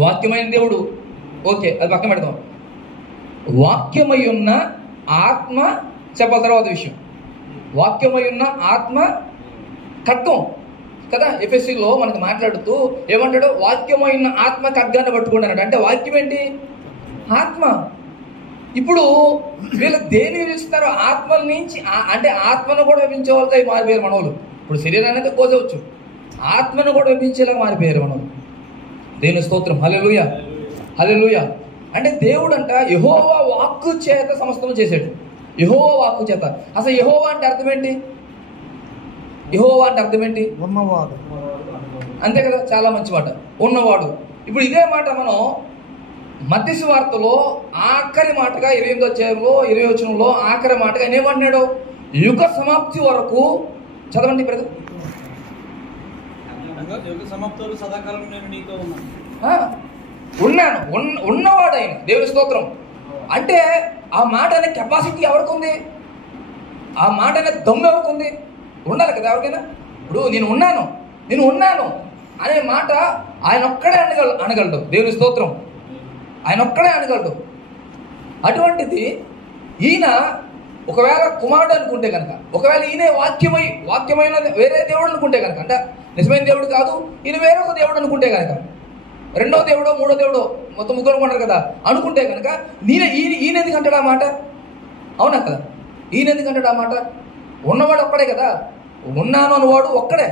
వాక్యమైన దేవుడు, ఓకే అది పక్కన పెడదాం. వాక్యమై ఉన్న ఆత్మ చెప్పాలి. తర్వాత విషయం, వాక్యమై ఉన్న ఆత్మ ఖడ్గం కదా. ఎఫెసీలో మనకు మాట్లాడుతూ ఏమంటాడు? వాక్యమై ఉన్న ఆత్మ ఖడ్గాన్ని పట్టుకుంటాడు. అంటే వాక్యం ఏంటి? ఆత్మ. ఇప్పుడు వీళ్ళు దేని చూస్తున్నారు? ఆత్మల నుంచి. అంటే ఆత్మను కూడా వెపించే వాళ్ళకి మారిపోయారు మనోళ్ళు. ఇప్పుడు శరీరాన్ని అయితే కోసవచ్చు, ఆత్మను కూడా వెపించేలాగా మారిపోయారు మనోళ్ళు. దేవుని స్తోత్రం, హల్లెలూయా, హల్లెలూయా. అంటే దేవుడు అంట యెహోవా వాక్కు చేత సమస్తం చేశాడు. యెహోవా వాక్కు చేత. అసలు యెహోవా అంటే అర్థం ఏంటి? యెహోవా అంటే అర్థం ఏంటి? ఉన్నవాడు. అంతే కదా, చాలా మంచి మాట, ఉన్నవాడు. ఇప్పుడు ఇదే మాట మనం మత్తయి సువార్తలో ఆఖరి మాటగా 28వ అధ్యాయంలో 20వ వచనంలో ఆఖరి మాటగా ఏమంటున్నాడు? యుగ సమాప్తి వరకు చదవండి బ్రదర్. యుగ సమాప్తిలో సదాకాలం నేను నీతో ఉన్నాను. ఉన్నవాడు ఆయన. దేవుని స్తోత్రం. అంటే ఆ మాట అనే కెపాసిటీ ఎవరికి ఉంది? ఆ మాట అనే దమ్ము ఎవరికి ఉంది? ఉండాలి కదా ఎవరికైనా. ఇప్పుడు నేను ఉన్నాను అనే మాట ఆయన ఒక్కడే అనగలడు. దేవుని స్తోత్రం. ఆయన ఒక్కడే అనగలడు. అటువంటిది ఈయన ఒకవేళ కుమారుడు అనుకుంటే కనుక, ఒకవేళ ఈయనే వాక్యమైన వేరే దేవుడు అనుకుంటే కనుక, అంటే నిజమైన దేవుడు కాదు, ఈయన వేరే ఒక దేవుడు అనుకుంటే కనుక, రెండో దేవుడో మూడో దేవుడో మొత్తం ముగ్గురు అనుకుంటారు కదా అనుకుంటే కనుక, ఈయన ఎందుకు అంటాడు ఆ మాట? అవునా కదా? ఈయన ఎందుకు అంటాడు ఆ మాట? ఉన్నవాడు ఒక్కడే కదా. ఉన్నాను అన్నవాడు ఒక్కడే.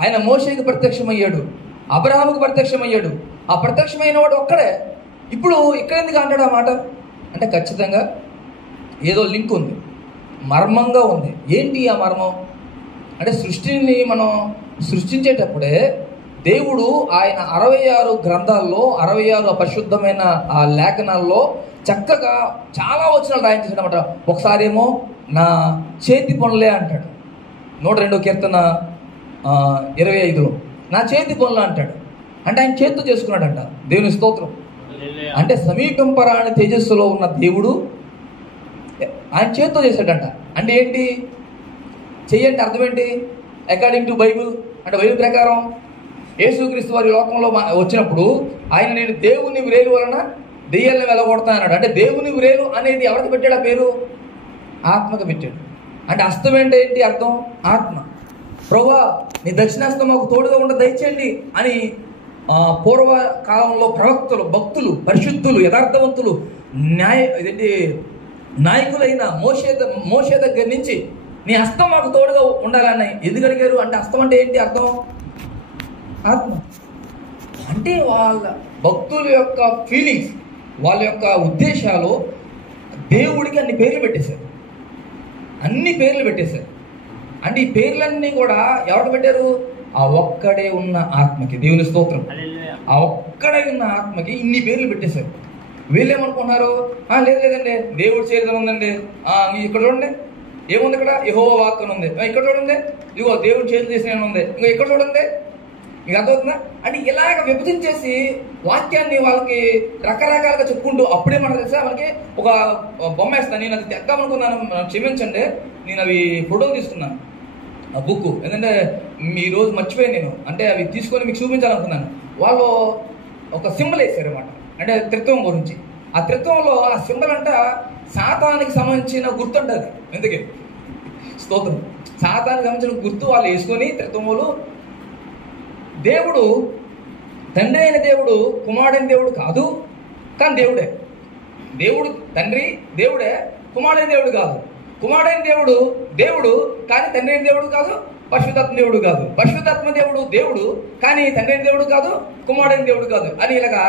ఆయన మోషేకి ప్రత్యక్షమయ్యాడు, అబ్రహాముకు ప్రత్యక్షమయ్యాడు. ఆ ప్రత్యక్షమైన వాడు ఒక్కడే. ఇప్పుడు ఇక్కడ ఎందుకు అంటాడు ఆ మాట? అంటే ఖచ్చితంగా ఏదో లింక్ ఉంది, మర్మంగా ఉంది. ఏంటి ఆ మర్మం? అంటే సృష్టిని మనం సృష్టించేటప్పుడే దేవుడు ఆయన 66 గ్రంథాల్లో 66 పరిశుద్ధమైన ఆ లేఖనాల్లో చక్కగా చాలా వచనాలు రాయించాడు అన్నమాట. ఒకసారి ఏమో నా చేతి పనులే అంటాడు, 102వ కీర్తన 25లో నా చేతి పనులు అంటాడు. అంటే ఆయన చేతితో చేసుకున్నాడంట. దేవుని స్తోత్రం. అంటే సమీపింపరాని తేజస్సులో ఉన్న దేవుడు ఆయన చేతితో చేశాడంట. అంటే ఏంటి? చెయ్యంటే అర్థం ఏంటి? అకార్డింగ్ టు బైబుల్ అంటే బైబిల్ ప్రకారం యేసుక్రీస్తు వారి లోకంలో వచ్చినప్పుడు ఆయన నేను దేవుని వ్రేలు వలన దెయ్యాలను వెళ్ళగొడతా అన్నాడు. అంటే దేవుని వ్రేలు అనేది ఎవరికి పెట్టాడు ఆ పేరు? ఆత్మకు పెట్టాడు. అంటే హస్తం ఏంటి అర్థం? ఆత్మ. ప్రభువా నీ దక్షిణాస్తం మాకు తోడుగా ఉండ దయచేయండి అని పూర్వకాలంలో ప్రవక్తలు, భక్తులు, పరిశుద్ధులు, యథార్థవంతులు, నాయకులైన మోషే దగ్గర నుంచి నీ హస్తం మాకు తోడుగా ఉండాలని ఎందుకు అడిగారు? అంటే హస్తం అంటే ఏంటి అర్థం? ఆత్మ. అంటే వాళ్ళ భక్తుల యొక్క ఫీలింగ్స్, వాళ్ళ యొక్క ఉద్దేశాలు దేవుడికి అన్ని పేర్లు పెట్టేశారు. అంటే ఈ పేర్లన్నీ కూడా ఎవరికి పెట్టారు? ఆ ఒక్కడే ఉన్న ఆత్మకి. దేవుని స్తోత్రం. ఆ ఒక్కడే ఉన్న ఆత్మకి ఇన్ని పేర్లు పెట్టేశారు. వీళ్ళేమనుకుంటున్నారు? లేదండి దేవుడి చేతులు ఉందండి, ఇక్కడ చూడండి ఏముంది, ఇక్కడ యెహోవా వాక్కు ఉంది, ఇక్కడ చూడండి ఇగో దేవుడి చేతులు చేసిన ఉంది, ఇంకో ఇక్కడ చూడండి. మీకు అర్థమవుతుందా? అంటే ఇలాగ విభజించేసి వాక్యాన్ని వాళ్ళకి రకరకాలుగా చెప్పుకుంటూ అప్పుడే మనకు తెలుసా మనకి ఒక బొమ్మ వేస్తాను. నేను అది తెద్దామనుకున్నాను, క్షమించండి, నేను అవి ఫోటోలు తీసుకున్నాను ఆ బుక్. ఎందుకంటే ఈరోజు మర్చిపోయాను నేను. అంటే అవి తీసుకొని మీకు చూపించాలనుకున్నాను. వాళ్ళు ఒక సింబల్ వేసారు అన్నమాట, అంటే త్రిత్వం గురించి. ఆ త్రిత్వంలో ఆ సింబల్ అంట సాతానికి సంబంధించిన గుర్తు ఉంటుంది. ఎందుకే స్తోత్రం. సాతానికి సంబంధించిన గుర్తు వాళ్ళు వేసుకొని త్రిత్వములు దేవుడు తండ్రి అయిన దేవుడు కుమారుడైన దేవుడు కాదు, కానీ దేవుడే. దేవుడు తండ్రి దేవుడే, కుమారుడైన దేవుడు కాదు. కుమారుడైన దేవుడు దేవుడు కానీ తండ్రి అయిన దేవుడు కాదు, పరిశుద్ధాత్మ దేవుడు కాదు. పరిశుద్ధాత్మ దేవుడు దేవుడు కానీ తండ్రి అయిన దేవుడు కాదు, కుమారుడైన దేవుడు కాదు అని ఇలాగా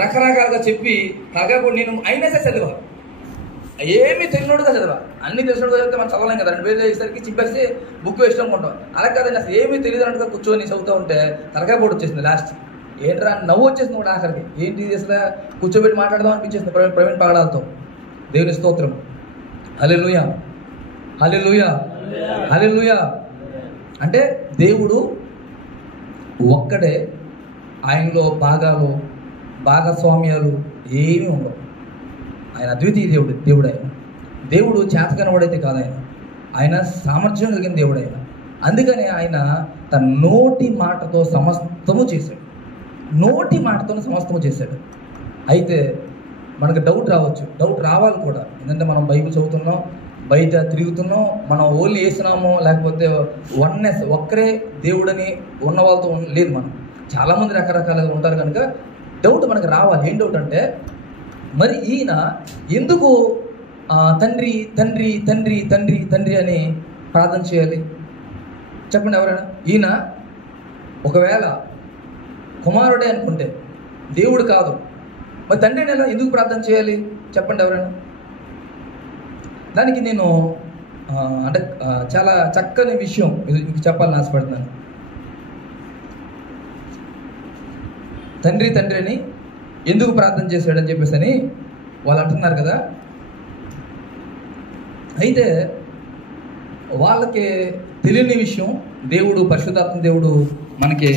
రకరకాలుగా చెప్పి కాగా నేను అయినా సరే చదివా. ఏమీ తెలియనోడుగా చదివా. అన్ని తెలిసినోడుగా చదివితే మనం చదవలేం కదా. 2 వేలు వేసేసరికి చింపేసి బుక్ వేసుకోవడం ఉంటాం. అలా కాదండి, అసలు ఏమీ తెలియదు అన్నట్టుగా కూర్చొని చదువుతూ ఉంటే తలకాయ పోటు వచ్చేసింది. లాస్ట్ ఏంట్రా నవ్వు వచ్చేసింది కూడా ఆఖరికి. ఏంటి అసలు కూర్చోబెట్టి మాట్లాడదాం అనిపించేసింది ప్రవీణ్ పగడాలతో. దేవుని స్తోత్రం. హల్లెలూయా, హల్లెలూయా, హల్లెలూయా. అంటే దేవుడు ఒక్కడే, ఆయనలో భాగస్వామ్యాలు ఏమీ ఉండవు. ఆయన అద్వితీయ దేవుడు. దేవుడు చేతకనవాడైతే కాదు, ఆయన సామర్థ్యం కలిగిన దేవుడు. అందుకని ఆయన తన నోటి మాటతో సమస్తము చేశాడు. అయితే మనకు డౌట్ రావచ్చు, డౌట్ రావాలి కూడా. ఎందుకంటే మనం బైబిల్ చదువుతున్నాం, బయట తిరుగుతున్నాం, మనం ఓన్లీ వేసినామో లేకపోతే వన్నెస్ ఒక్కరే దేవుడని ఉన్న వాళ్ళతో లేదు. మనం చాలామంది రకరకాలుగా ఉంటారు కనుక డౌట్ మనకు రావాలి. ఏం డౌట్ అంటే మరి ఈయన ఎందుకు తండ్రి తండ్రి తండ్రి తండ్రి తండ్రి అని ప్రార్థన చేయాలి? చెప్పండి ఎవరైనా. ఈయన ఒకవేళ కుమారుడే అనుకుంటే దేవుడు కాదు, మరి తండ్రిని ఎలా ఎందుకు ప్రార్థన చేయాలి? చెప్పండి ఎవరైనా. దానికి నేను అంటే చాలా చక్కని విషయం మీకు చెప్పాలని ఆశపడుతున్నాను. తండ్రి తండ్రి అని ఎందుకు ప్రార్థన చేశాడని చెప్పేసి అని వాళ్ళు అంటున్నారు కదా. అయితే వాళ్ళకి తెలియని విషయం దేవుడు, పరిశుద్ధాత్మ దేవుడు మనకి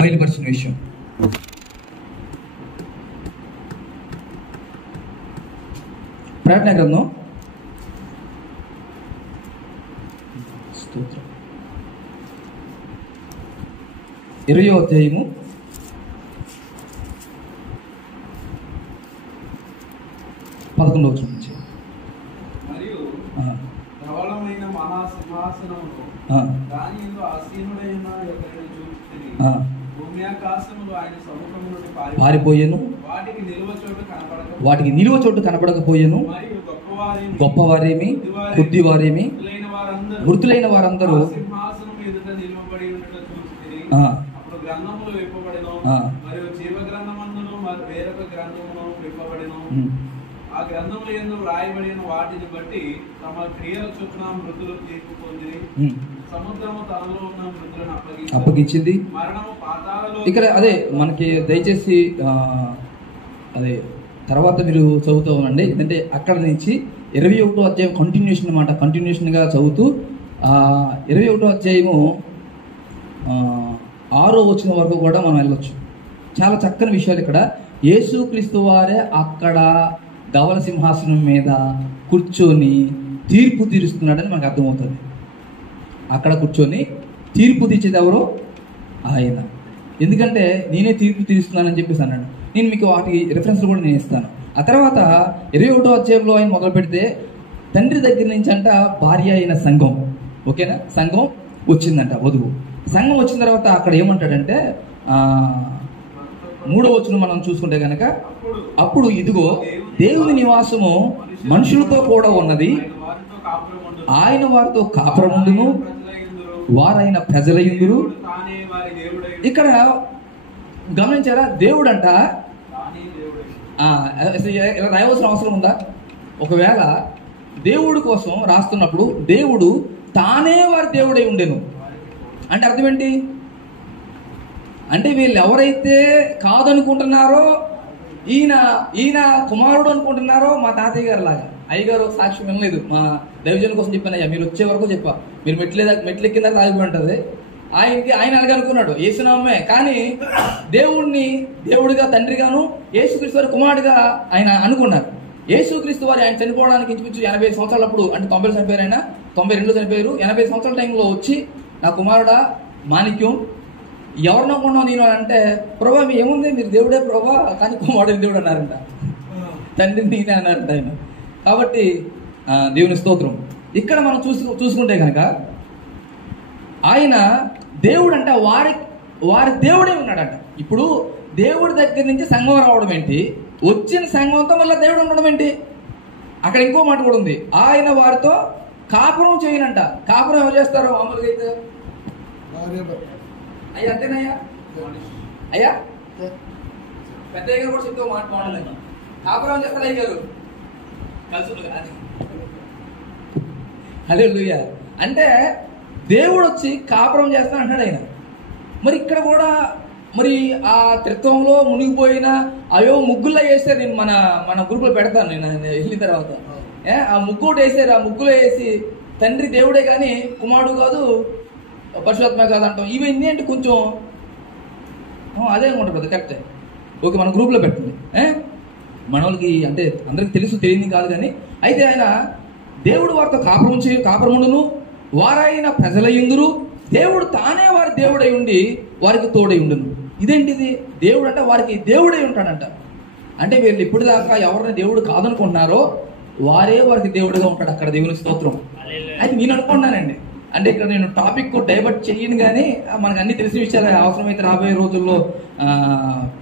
బయలుపరిచిన విషయం. ప్రకటన గ్రంథం 20వ అధ్యాయము 11వ వచనం నుంచి. మరియు ప్రబలమైన మహాసింహాసనమును దాని యందు ఆసీనుడైన ఒకరిని చూచితిని. భూమి ఆకాశములు ఆయన సముఖము నుండి పారిపోయెను, వాటికి నిలువ చోటు కనపడకపోయెను. మరియు గొప్పవారేమి కొద్దివారేమి మృతులైన వారందరూ సింహాసనం ఎదుట నిలువబడి ఉన్నట్లు చూచితిని. అప్పుడు గ్రంథములు విప్పబడెను, మరియు జీవ గ్రంథమందును వేరొక గ్రంథమును విప్పబడెను. ఆ గ్రంథముల యందు వ్రాయబడిన వాటిని బట్టి తమ క్రియల చొప్పున మృతులు తీర్పు పొందిరి. సముద్రము తనలో ఉన్న మృతులను అప్పగించింది. మరణము పాతాళలో. ఇక్కడ అదే మనకి దయచేసి అదే తర్వాత మీరు చదువుతూ ఉండండి. ఎందుకంటే అక్కడ నుంచి 21వ అధ్యాయం కంటిన్యూషన్ అన్నమాట. కంటిన్యూషన్గా చదువుతూ 21వ అధ్యాయము 6వ వచనం వరకు కూడా మనం వెళ్ళొచ్చు. చాలా చక్కని విషయాలు ఇక్కడ. యేసుక్రీస్తు వారే అక్కడ ధవల సింహాసనం మీద కూర్చొని తీర్పు తీరుస్తున్నాడని మనకు అర్థమవుతుంది. అక్కడ కూర్చొని తీర్పు తీర్చేది ఎవరు? ఆయన. ఎందుకంటే నేనే తీర్పు తీరుస్తున్నానని చెప్పేసి అన్నాడు. నేను మీకు వాటి రిఫరెన్స్లు కూడా నేను ఇస్తాను. ఆ తర్వాత 21వ అధ్యాయంలో ఆయన మొదలు పెడితే తండ్రి దగ్గర నుంచి అంట భార్య అయిన సంఘం, ఓకేనా, సంఘం వచ్చిందంట, వధువు. సంఘం వచ్చిన తర్వాత అక్కడ ఏమంటాడంటే 3వ వచనం మనం చూసుకుంటే కనుక, అప్పుడు ఇదిగో దేవుని నివాసము మనుషులతో కూడా ఉన్నది, ఆయన వారితో కాపురముండును, వారైన ప్రజలయుందురు. ఇక్కడ గమనించారా? దేవుడు అంట రాయవలసిన అవసరం ఉందా? ఒకవేళ దేవుడి కోసం రాస్తున్నప్పుడు దేవుడు తానే వారి దేవుడై ఉండేను అంటే అర్థం ఏంటి? అంటే వీళ్ళు ఎవరైతే కాదనుకుంటున్నారో, ఈయన కుమారుడు అనుకుంటున్నారో, మా తాతయ్య గారు లాగా, అయ్యగారు సాక్ష్యం వినలేదు, మా దైవజనుల కోసం చెప్పానయ్యా, మీరు వచ్చే వరకు చెప్పా, మీరు మెట్లు ఎక్కిన దాకా ఆగిపోయి ఉంటుంది. ఆయన అలాగే అనుకున్నాడు, యేసునామే. కానీ దేవుడిని దేవుడిగా, తండ్రిగాను, యేసుక్రీస్తు వారి కుమారుడిగా ఆయన అనుకున్నారు. యేసుక్రీస్తు వారి ఆయన చనిపోవడానికి ఇంచుమించు 80 సంవత్సరాలప్పుడు, అంటే 90 చనిపోయారు, ఆయన 92 చనిపోయారు. 80 సంవత్సరాల టైంలో వచ్చి, నా కుమారుడా మాణిక్యం, ఎవరు నమ్ముకున్నావు నేను అంటే, ప్రభా మీ ఏముంది, మీరు దేవుడే ప్రభా, కానీ కుమారుడు దేవుడు అన్నారంట, తండ్రిని నేనే అన్నారంట ఆయన. కాబట్టి దేవుని స్తోత్రం. ఇక్కడ మనం చూసుకుంటే కనుక ఆయన దేవుడు అంట వారి దేవుడే ఉన్నాడంట. ఇప్పుడు దేవుడి దగ్గర నుంచి సంఘం రావడం ఏంటి, వచ్చిన సంఘంతో మళ్ళీ దేవుడు ఉండడం ఏంటి? అక్కడ ఇంకో మాట కూడా ఉంది, ఆయన వారితో కాపురం చేయనంట. కాపురం ఎవరు చేస్తారు మామూలుగా అయితే? అయ్యా అంతేనయ్యా, అయ్యా పెద్దయ్య గారు కూడా చెప్తే మాట బాగుండలేదు. కాపురం చేస్తారు అయ్య గారు కలిసి. హల్లెలూయా. అంటే దేవుడు వచ్చి కాపురం చేస్తాను అంటాడు ఆయన. మరి ఇక్కడ కూడా మరి ఆ త్రిత్వంలో మునిగిపోయిన అయ్యో ముగ్గుల్లో వేస్తే, నేను మన గ్రూప్లో పెడతాను నేను వెళ్ళిన తర్వాత, ఆ ముగ్గు ఒకటి వేసారు. ఆ ముగ్గులో వేసి తండ్రి దేవుడే కానీ కుమారుడు కాదు, పరిశుద్ధాత్మ కాదు అంటాం. ఇవన్నీ అంటే కొంచెం అదే అనుకుంటారు కదా, కరెక్టే. ఓకే, మన గ్రూప్లో పెట్టండి. మన వాళ్ళకి అంటే అందరికి తెలుసు, తెలియని కాదు కానీ. అయితే ఆయన దేవుడు వారితో కాపురముండును, వారైన ప్రజలయుందురు, దేవుడు తానే వారి దేవుడై ఉండి వారికి తోడై ఉండును. ఇదేంటిది? దేవుడు అంటే వారికి దేవుడై ఉంటాడంట. అంటే వీళ్ళు ఇప్పుడు దాకా ఎవరిని దేవుడు కాదనుకుంటున్నారో వారే వారికి దేవుడిగా ఉంటాడు. అక్కడ దేవుని స్తోత్రం. అది నేను అనుకుంటున్నానండి. అంటే ఇక్కడ నేను టాపిక్ డైవర్ట్ చేయను, కానీ మనకు అన్ని తెలిసిన విషయాలు. అవసరమైతే రాబోయే రోజుల్లో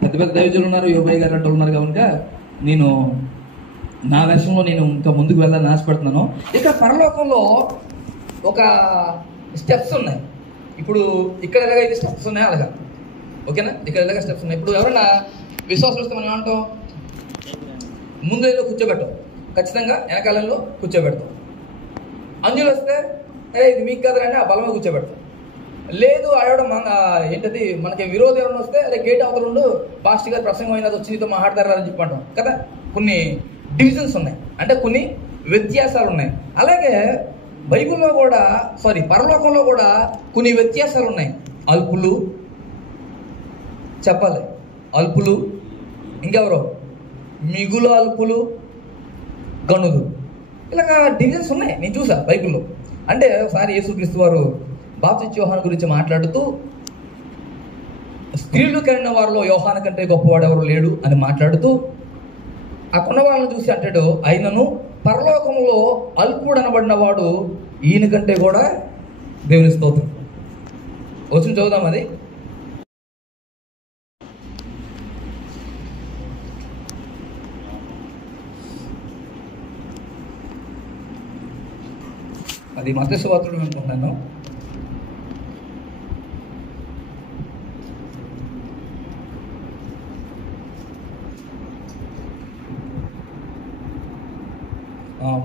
పెద్ద పెద్ద దైవజనులు ఉన్నారు, యోబయ్య గారు అంటే ఉన్నారు కనుక నేను నా దర్శనంలో నేను ఇంకా ముందుకు వెళ్ళాలని ఆశపడుతున్నాను. ఇక్కడ పరలోకంలో ఒక స్టెప్స్ ఉన్నాయి. ఇప్పుడు ఇక్కడ ఎలాగైతే స్టెప్స్ ఉన్నాయో అలాగా, ఓకేనా, ఇక్కడ ఎలాగ స్టెప్స్ ఉన్నాయి. ఇప్పుడు ఎవరైనా విశ్వాసం వస్తే మనం ఏమంటాం? ముందు ఏదో కూర్చోబెట్టాం, ఖచ్చితంగా వెనకాలంలో కూర్చోబెడతాం. అంజులు వస్తే ఇది మీకు కదరండి ఆ బలమే కూర్చోబెడతాం. లేదు ఆడడం ఏంటది, మనకి విరోధం ఎవరైనా వస్తే అదే గేట్ అవతల ఉండు, పాస్టర్ గారు ప్రసంగం అయినది వచ్చి నీతో మాట్లాడతారని చెప్పంటాం కదా. కొన్ని డివిజన్స్ ఉన్నాయి, అంటే కొన్ని వ్యత్యాసాలు ఉన్నాయి. అలాగే బైబిల్లో కూడా పరలోకంలో కూడా కొన్ని వ్యత్యాసాలు ఉన్నాయి. అల్పులు, చెప్పాలి, అల్పులు, ఇంకెవరో మిగులు అల్పులు, గనులు, ఇలాగా డివిజన్స్ ఉన్నాయి. నేను చూసా బైబిల్లో. అంటే ఒకసారి యేసుక్రీస్తు వారు బాప్తిస్మ యోహాను గురించి మాట్లాడుతూ, స్త్రీలు కనిన వారిలో యోహాను కంటే గొప్పవాడు ఎవరు లేడు అని మాట్లాడుతూ, ఆ కొన్న వాళ్ళని చూసి అంటాడు, అయినను పరలోకంలో అల్పుడు అనబడిన వాడు ఈయన కంటే కూడా దేవుని స్తోత్రం. వచ్చి చదువుదాం అది. అది మత్తయి సువార్తలో అనుకుంటున్నాను.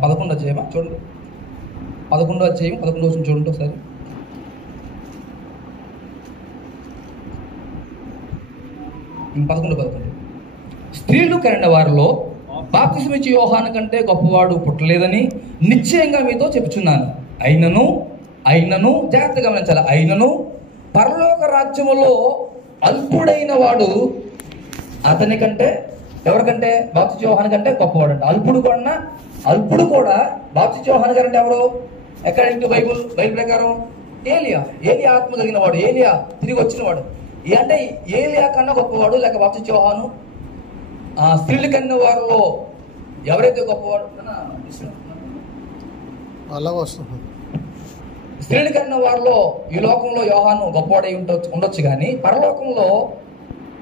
పదకొండో అధ్యాయమా చూడండి, 11వ అధ్యాయం 11వ వచనం చూడండి ఒకసారి. పదకొండు స్త్రీలు కనిన వారిలో బాప్తిస్మ ఇచ్చే యోహాను కంటే గొప్పవాడు పుట్టలేదని నిశ్చయంగా మీతో చెప్పుచున్నాను. అయినను జాగ్రత్తగా గమనించాలి, అయినను పరలోక రాజ్యములో అల్పుడైన వాడు అతని కంటే, ఎవరికంటే? బాప్తిస్మ యోహాను కంటే గొప్పవాడు అంట. అల్పుడు కూడా బాప్తిస్మ యోహాను గారు అంటే ఎవరు? ఎక్కడ ఇంటూ బైబిల్ ప్రకారం ఏలియా ఆత్మ కలిగిన వాడు, ఏలియా తిరిగి వచ్చినవాడు. అంటే ఏలియా కన్నా గొప్పవాడు లేక బాప్తిస్మా యోహాను స్త్రీల కన్నా వారిలో ఎవరైతే గొప్పవాడు? స్త్రీల కన్నా వారిలో ఈ లోకంలో యోహాను గొప్పవాడై ఉండొచ్చు, కానీ పరలోకంలో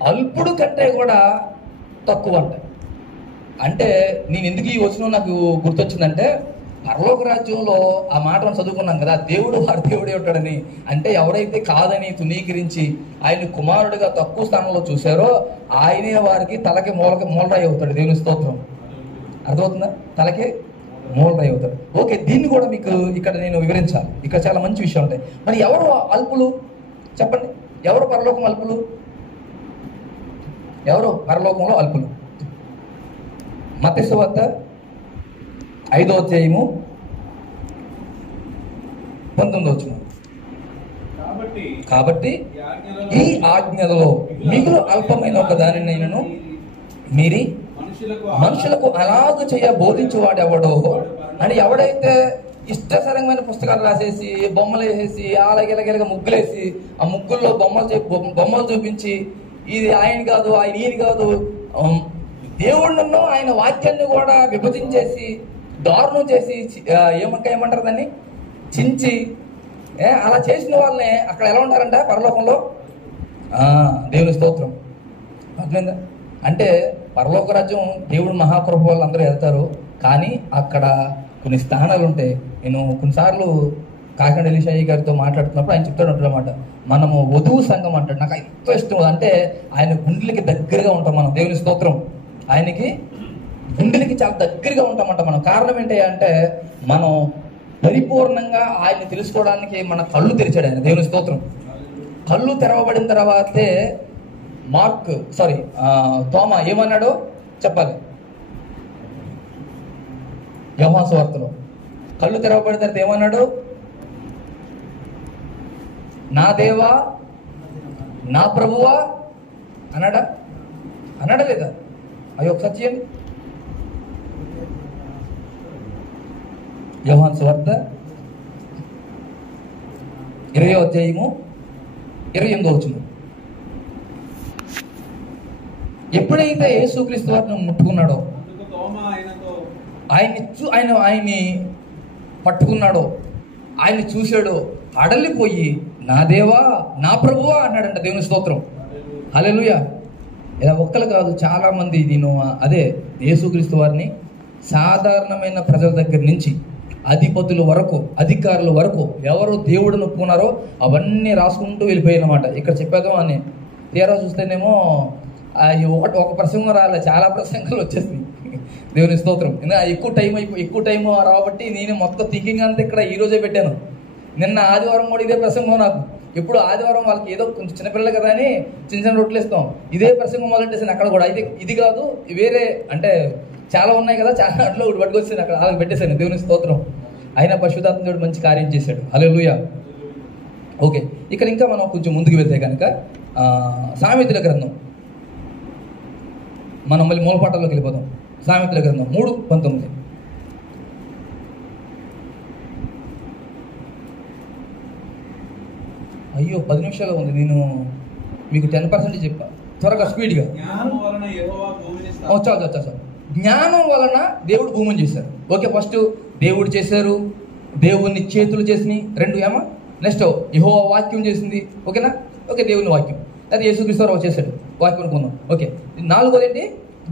అల్పుడు కంటే కూడా తక్కువ అంట. అంటే నేను ఎందుకు ఈ వచనం నాకు గుర్తొచ్చిందంటే, పరలోక రాజ్యంలో ఆ మాట మనం చదువుకున్నాం కదా, దేవుడు వారి దేవుడే ఉంటాడని. అంటే ఎవరైతే కాదని తునీకరించి ఆయన కుమారుడిగా తక్కువ స్థానంలో చూశారో ఆయనే వారికి తలకి మూలరాయి అవుతాడు. దేవుని స్తోత్రం. అర్థమవుతుందా? తలకి మూలరాయి అవుతాడు. ఓకే, దీన్ని కూడా మీకు ఇక్కడ నేను వివరించాలి. ఇక్కడ చాలా మంచి విషయం ఉంటాయి. మరి ఎవరు అల్పులు చెప్పండి? ఎవరు పరలోకం అల్పులు? ఎవరు పరలోకంలో అల్పులు? మత్తయి సువార్త 5వ అధ్యాయము 19వ వచనం. కాబట్టి ఈ ఆజ్ఞలలో మిగులు అల్పమైన ఒక దానినైనను మీరి మనుషులకు అలాగ చేయ బోధించేవాడు ఎవడో అని. ఎవడైతే ఇష్టసరంగమైన పుస్తకాలు రాసేసి బొమ్మలు వేసేసి అలాగెలగెలగా ముగ్గులేసి ఆ ముగ్గుల్లో బొమ్మలు చూపించి ఇది ఆయన కాదు, ఆయన ఈయన కాదు, దేవుళ్ళను ఆయన వాక్యాన్ని కూడా విభజించేసి దారుణం చేసి ఏమంటారు దాన్ని చించి అలా చేసిన వాళ్ళని అక్కడ ఎలా ఉంటారంట పరలోకంలో? దేవుని స్తోత్రం. అర్థమైందా? అంటే పరలోక రాజ్యం దేవుడు మహాకృప వాళ్ళు అందరూ వెళ్తారు, కానీ అక్కడ కొన్ని స్థానాలు ఉంటాయి. నేను కొన్నిసార్లు కాకినాడ ఎలీషాయి గారితో మాట్లాడుతున్నప్పుడు ఆయన చెప్తాడు అన్నమాట, మనము వధువు సంఘం అంటాడు. నాకు ఎంతో ఇష్టం. అంటే ఆయన గుండెలకి దగ్గరగా ఉంటాం మనం. దేవుని స్తోత్రం. ఆయనకి గుండెలకి చాలా దగ్గరగా ఉంటామంట మనం. కారణం ఏంటి అంటే మనం పరిపూర్ణంగా ఆయన్ని తెలుసుకోవడానికి మన కళ్ళు తెరిచాడు ఆయన. దేవుని స్తోత్రం. కళ్ళు తెరవబడిన తర్వాతే తోమా ఏమన్నాడో చెప్పాలి. యోహాను సువార్తలో కళ్ళు తెరవబడిన తర్వాత ఏమన్నాడు? నా దేవా నా ప్రభువా అన్నాడా లేదా? అయ్యో ఒకసారి చేయండి. యోహాను సువార్త 20వ అధ్యాయము 28వ వచనం. ఎప్పుడైతే యేసుక్రీస్తు వారిని ముట్టుకున్నాడో, ఆయన్ని పట్టుకున్నాడో, ఆయన్ని చూశాడో, అడలిపోయి నా దేవా నా ప్రభువా అన్నాడంట. దేవుని స్తోత్రం. హల్లెలూయా. ఇలా ఒక్కలు కాదు, చాలా మంది నేను యేసుక్రీస్తు వారిని సాధారణమైన ప్రజల దగ్గర నుంచి అధిపతుల వరకు, అధికారుల వరకు ఎవరు దేవుడు ఒప్పుకున్నారో అవన్నీ రాసుకుంటూ వెళ్ళిపోయాయన్నమాట. ఇక్కడ చెప్పేద్దాం అని తీరా చూస్తేనేమో ఒక ప్రసంగం రాలే, చాలా ప్రసంగాలు వచ్చేసింది. దేవుని స్తోత్రం. ఎక్కువ టైం రాబట్టి నేను మొత్తం థింకింగ్ అంతా ఇక్కడ ఈ రోజే పెట్టాను. నిన్న ఆదివారం కూడా ఇదే ప్రసంగం. నాకు ఎప్పుడు ఆదివారం వాళ్ళకి ఏదో కొంచెం చిన్నపిల్లలు కదా అని చిన్న రొట్టెలు ఇస్తాం, ఇదే ప్రసంగం మొదలెట్టేసాను అక్కడ కూడా. అయితే ఇది కాదు, వేరే అంటే చాలా ఉన్నాయి కదా, చాలా అట్లా ఒకటి పట్టుకొచ్చాను అక్కడ వాళ్ళకి పెట్టేశాను. దేవుని స్తోత్రం. అయినా పరిశుద్ధాత్మ దేవుడు మంచి కార్యం చేశాడు. హల్లెలూయా. ఓకే, ఇక్కడ ఇంకా మనం కొంచెం ముందుకు వెళ్తే కనుక సామెతల గ్రంథం, మనం మళ్ళీ మూలపాఠంలోకి వెళ్ళిపోతాం. సామెతల గ్రంథం 3:19. అయ్యో 10 నిమిషాలు ఉంది, నేను మీకు 10% చెప్పా. త్వరగా స్పీడ్గా. చాలు. జ్ఞానం వలన దేవుడు భూమిని చేశారు. ఓకే, ఫస్ట్ దేవుడు చేశారు, దేవుని చేతులు చేసినాయి 2. నెక్స్ట్ యెహోవా వాక్యం చేసింది. ఓకేనా? ఓకే, దేవుని వాక్యం. అది యేసుక్రీస్తు చేశాడు, వాక్యం అనుకుందాం. ఓకే, 4వది ఏంటి?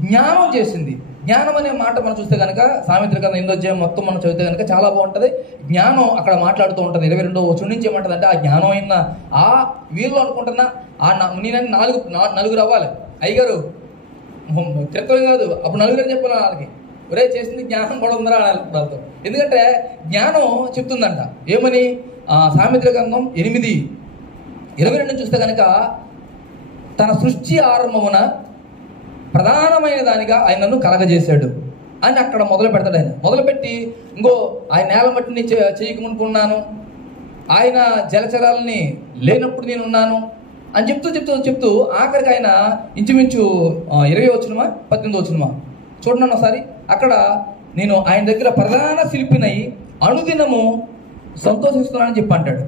జ్ఞానం చేసింది. జ్ఞానం అనే మాట మనం చూస్తే కనుక సామెతల గ్రంథం 8వ అధ్యాయం మొత్తం మనం చదివితే కనుక చాలా బాగుంటుంది. జ్ఞానం అక్కడ మాట్లాడుతూ ఉంటుంది. 22వ వచనం నుంచి ఏమంటుంది అంటే, ఆ జ్ఞానం అయినా వీళ్ళు అనుకుంటున్నా నేనని నలుగురు అవ్వాలి. అయ్యగారు తిరగలు కాదు, అప్పుడు నలుగురు చెప్పాలి వాళ్ళకి, ఒరే చేసింది జ్ఞానం కూడా ఉందరా వాళ్ళతో. ఎందుకంటే జ్ఞానం చెప్తుందంట ఏమని? సామెతల గ్రంథం 8:22 చూస్తే కనుక, తన సృష్టి ఆరంభమున ప్రధానమైన దానిగా ఆయన నన్ను కలగజేశాడు అని అక్కడ మొదలు పెడతాడు. ఆయన మొదలుపెట్టి ఇంకో ఆయన నేల మట్టిని చేయకమునుకున్నాను, ఆయన జలచరాలని లేనప్పుడు నేను ఉన్నాను అని చెప్తూ ఆఖరికి ఆయన ఇంచుమించు 20వ వచనమా 18వ వచనమా చూడండి ఒకసారి. అక్కడ నేను ఆయన దగ్గర ప్రధాన శిల్పినై అనుదినము సంతోషిస్తున్నానని చెప్పి అంటాడు.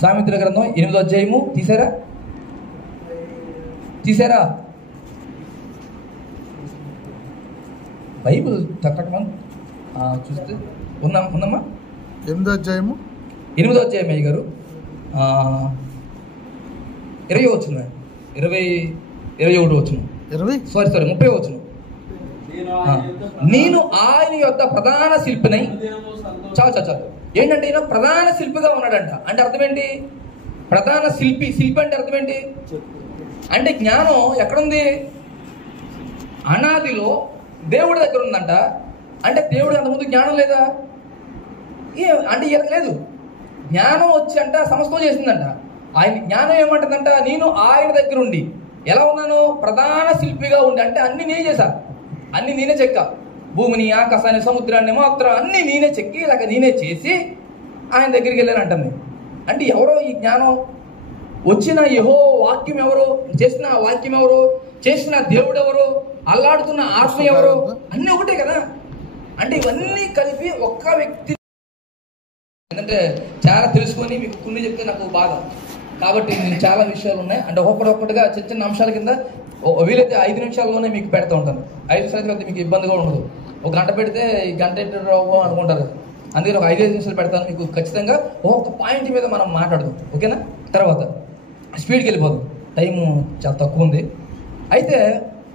సామెతల గ్రంథం 8వ అధ్యాయము తీసారా బైబిల్ తక్కటమని చూస్తే ఉందమ్మా. 8వ అధ్యాయము 8వ అధ్యాయం అయ్య గారు 20 వచ్చిన 21 వచ్చిన 30 వచ్చిన. నేను ఆయన యొక్క ప్రధాన శిల్పినై చాలు ఏంటంటే ఈయన ప్రధాన శిల్పిగా ఉన్నాడంట. అంటే అర్థం ఏంటి? ప్రధాన శిల్పి అంటే అర్థం ఏంటి? అంటే జ్ఞానం ఎక్కడుంది? అనాదిలో దేవుడి దగ్గర ఉందంట. అంటే దేవుడు అంతకుముందు జ్ఞానం లేదా? అంటే ఈయనకు లేదు. జ్ఞానం వచ్చి అంట సమస్తం చేసిందంట. ఆయన జ్ఞానం ఏమంటుందంట? నేను ఆయన దగ్గర ఉండి ఎలా ఉన్నాను? ప్రధాన శిల్పిగా ఉండి. అంటే అన్ని నేనే చేశా, అన్ని నేనే చెక్క, భూమిని, ఆకాశాన్ని, సముద్రాన్ని మాత్రం అన్ని నేనే చెక్కి ఇలాగ నేనే చేసి ఆయన దగ్గరికి వెళ్ళాను అంటుంది. అంటే ఎవరో ఈ జ్ఞానం వచ్చిన యెహోవా వాక్యం ఎవరు? చేసిన ఆ వాక్యం ఎవరు? చేసిన దేవుడు ఎవరు? అల్లాడుతున్న ఆత్మ ఎవరు? అన్ని ఒకటే కదా. అంటే ఇవన్నీ కలిపి ఒక్క వ్యక్తి. ఎందుకంటే చాలా తెలుసుకొని మీకు కొన్ని చెప్తే నాకు బాగా, కాబట్టి నేను చాలా విషయాలు ఉన్నాయి. అంటే ఒక్కొక్కటిగా చిన్న చిన్న అంశాల కింద వీలైతే 5 నిమిషాల్లోనే మీకు పెడతా ఉంటాను. 5 నిమిషాలు పెడితే మీకు ఇబ్బందిగా ఉండదు. ఒక గంట పెడితే ఈ గంట అనుకుంటారు. అందుకని ఒక 5 నిమిషాలు పెడతాను. మీకు ఖచ్చితంగా ఒక్కొక్క పాయింట్ మీద మనం మాట్లాడదాం, ఓకేనా? తర్వాత స్పీడ్కి వెళ్ళిపోదాం, టైము చాలా తక్కువ ఉంది. అయితే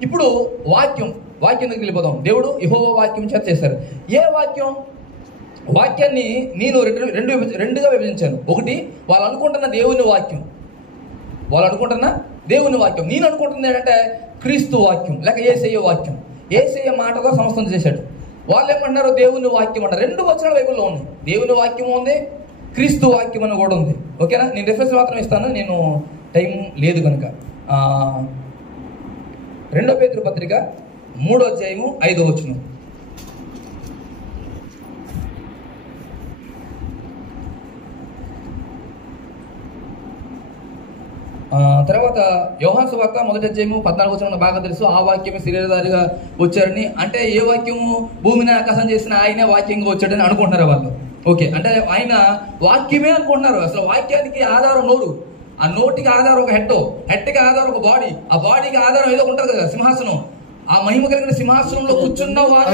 ఇప్పుడు వాక్యం దగ్గరికి వెళ్ళిపోదాం. దేవుడు యెహోవా వాక్యం చేత చేశారు. ఏ వాక్యం? వాక్యాన్ని నేను రెండుగా విభజించాను. ఒకటి వాళ్ళు అనుకుంటున్న దేవుని వాక్యం, నేను అనుకుంటుంది ఏంటంటే క్రీస్తు వాక్యం లేక యేసయ్య వాక్యం. యేసయ్య మాటలో సమస్తం చేశాడు. వాళ్ళు ఏమంటున్నారు? దేవుని వాక్యం అంటారు. 2 వచనాలు బైబిల్లో ఉన్నాయి. దేవుని వాక్యం ఉంది, క్రీస్తు వాక్యం అని కూడా ఉంది, ఓకేనా? నేను రిఫరెన్స్ మాత్రం ఇస్తాను, నేను టైం లేదు కనుక. 2 పేతురు పత్రిక 3వ అధ్యాయము 5వ వచనం. తర్వాత యోహాను సువార్త 1వ అధ్యాయము 14వ వచనం బాగా తెలుసు. ఆ వాక్యమే శరీరధారిగా వచ్చారని. అంటే ఏ వాక్యము? భూమిని ఆకాశం చేసిన ఆయనే వాక్యంగా వచ్చాడని అనుకుంటున్నారు వాళ్ళు. ఓకే, అంటే ఆయన వాక్యమే అనుకుంటున్నారు. అసలు వాక్యానికి ఆధారం నోరు, ఆ నోటికి ఆధారం ఒక హెడ్కి ఆధారం ఒక బాడీ, ఆ బాడీకి ఆధారం ఏదో ఉంటుంది కదా, సింహాసనం. ఆ మహిమ కలిగిన సింహాసనంలో కూర్చున్న వారు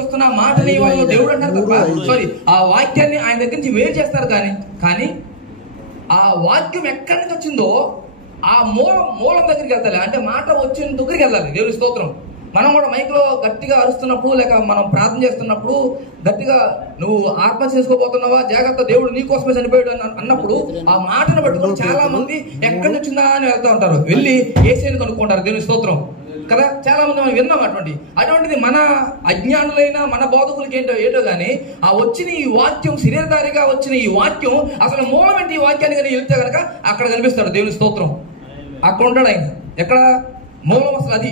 చూస్తున్న మాటని వాళ్ళు దేవుడు అంటారు. సారీ, ఆ వాక్యాన్ని ఆయన దగ్గర నుంచి వేరు చేస్తారు. కానీ ఆ వాక్యం ఎక్కడి నుంచి వచ్చిందో ఆ మూలం దగ్గరికి వెళ్తాలి. అంటే మాట వచ్చిన దగ్గరికి వెళ్ళాలి. దేవుని స్తోత్రం. మనం కూడా మైక్లో గట్టిగా అరుస్తున్నప్పుడు లేక మనం ప్రార్థన చేస్తున్నప్పుడు గట్టిగా నువ్వు ఆత్మహత్య చేసుకోబోతున్నావా, జాగ్రత్త, దేవుడు నీ కోసమే చనిపోయాడు అన్నప్పుడు ఆ మాటను పట్టుకుని చాలా మంది ఎక్కడి నుంచి వచ్చిందా అని వెళ్తూ ఉంటారు. వెళ్ళి యేసయ్యను కనుక్కుంటారు. దేవుని స్తోత్రం కదా. చాలా మంది మనం విన్నాం అటువంటిది. మన అజ్ఞానులైన మన బోధకులకి ఏంటో కానీ ఆ వచ్చిన ఈ వాక్యం, శరీరధారిగా వచ్చిన ఈ వాక్యం అసలు మూలం ఏంటి? ఈ వాక్యాన్ని కానీ వెళ్తే కనుక అక్కడ కనిపిస్తాడు. దేవుని స్తోత్రం. అక్కడ ఉంటాడు ఆయన. ఎక్కడ మూలం? అసలు అది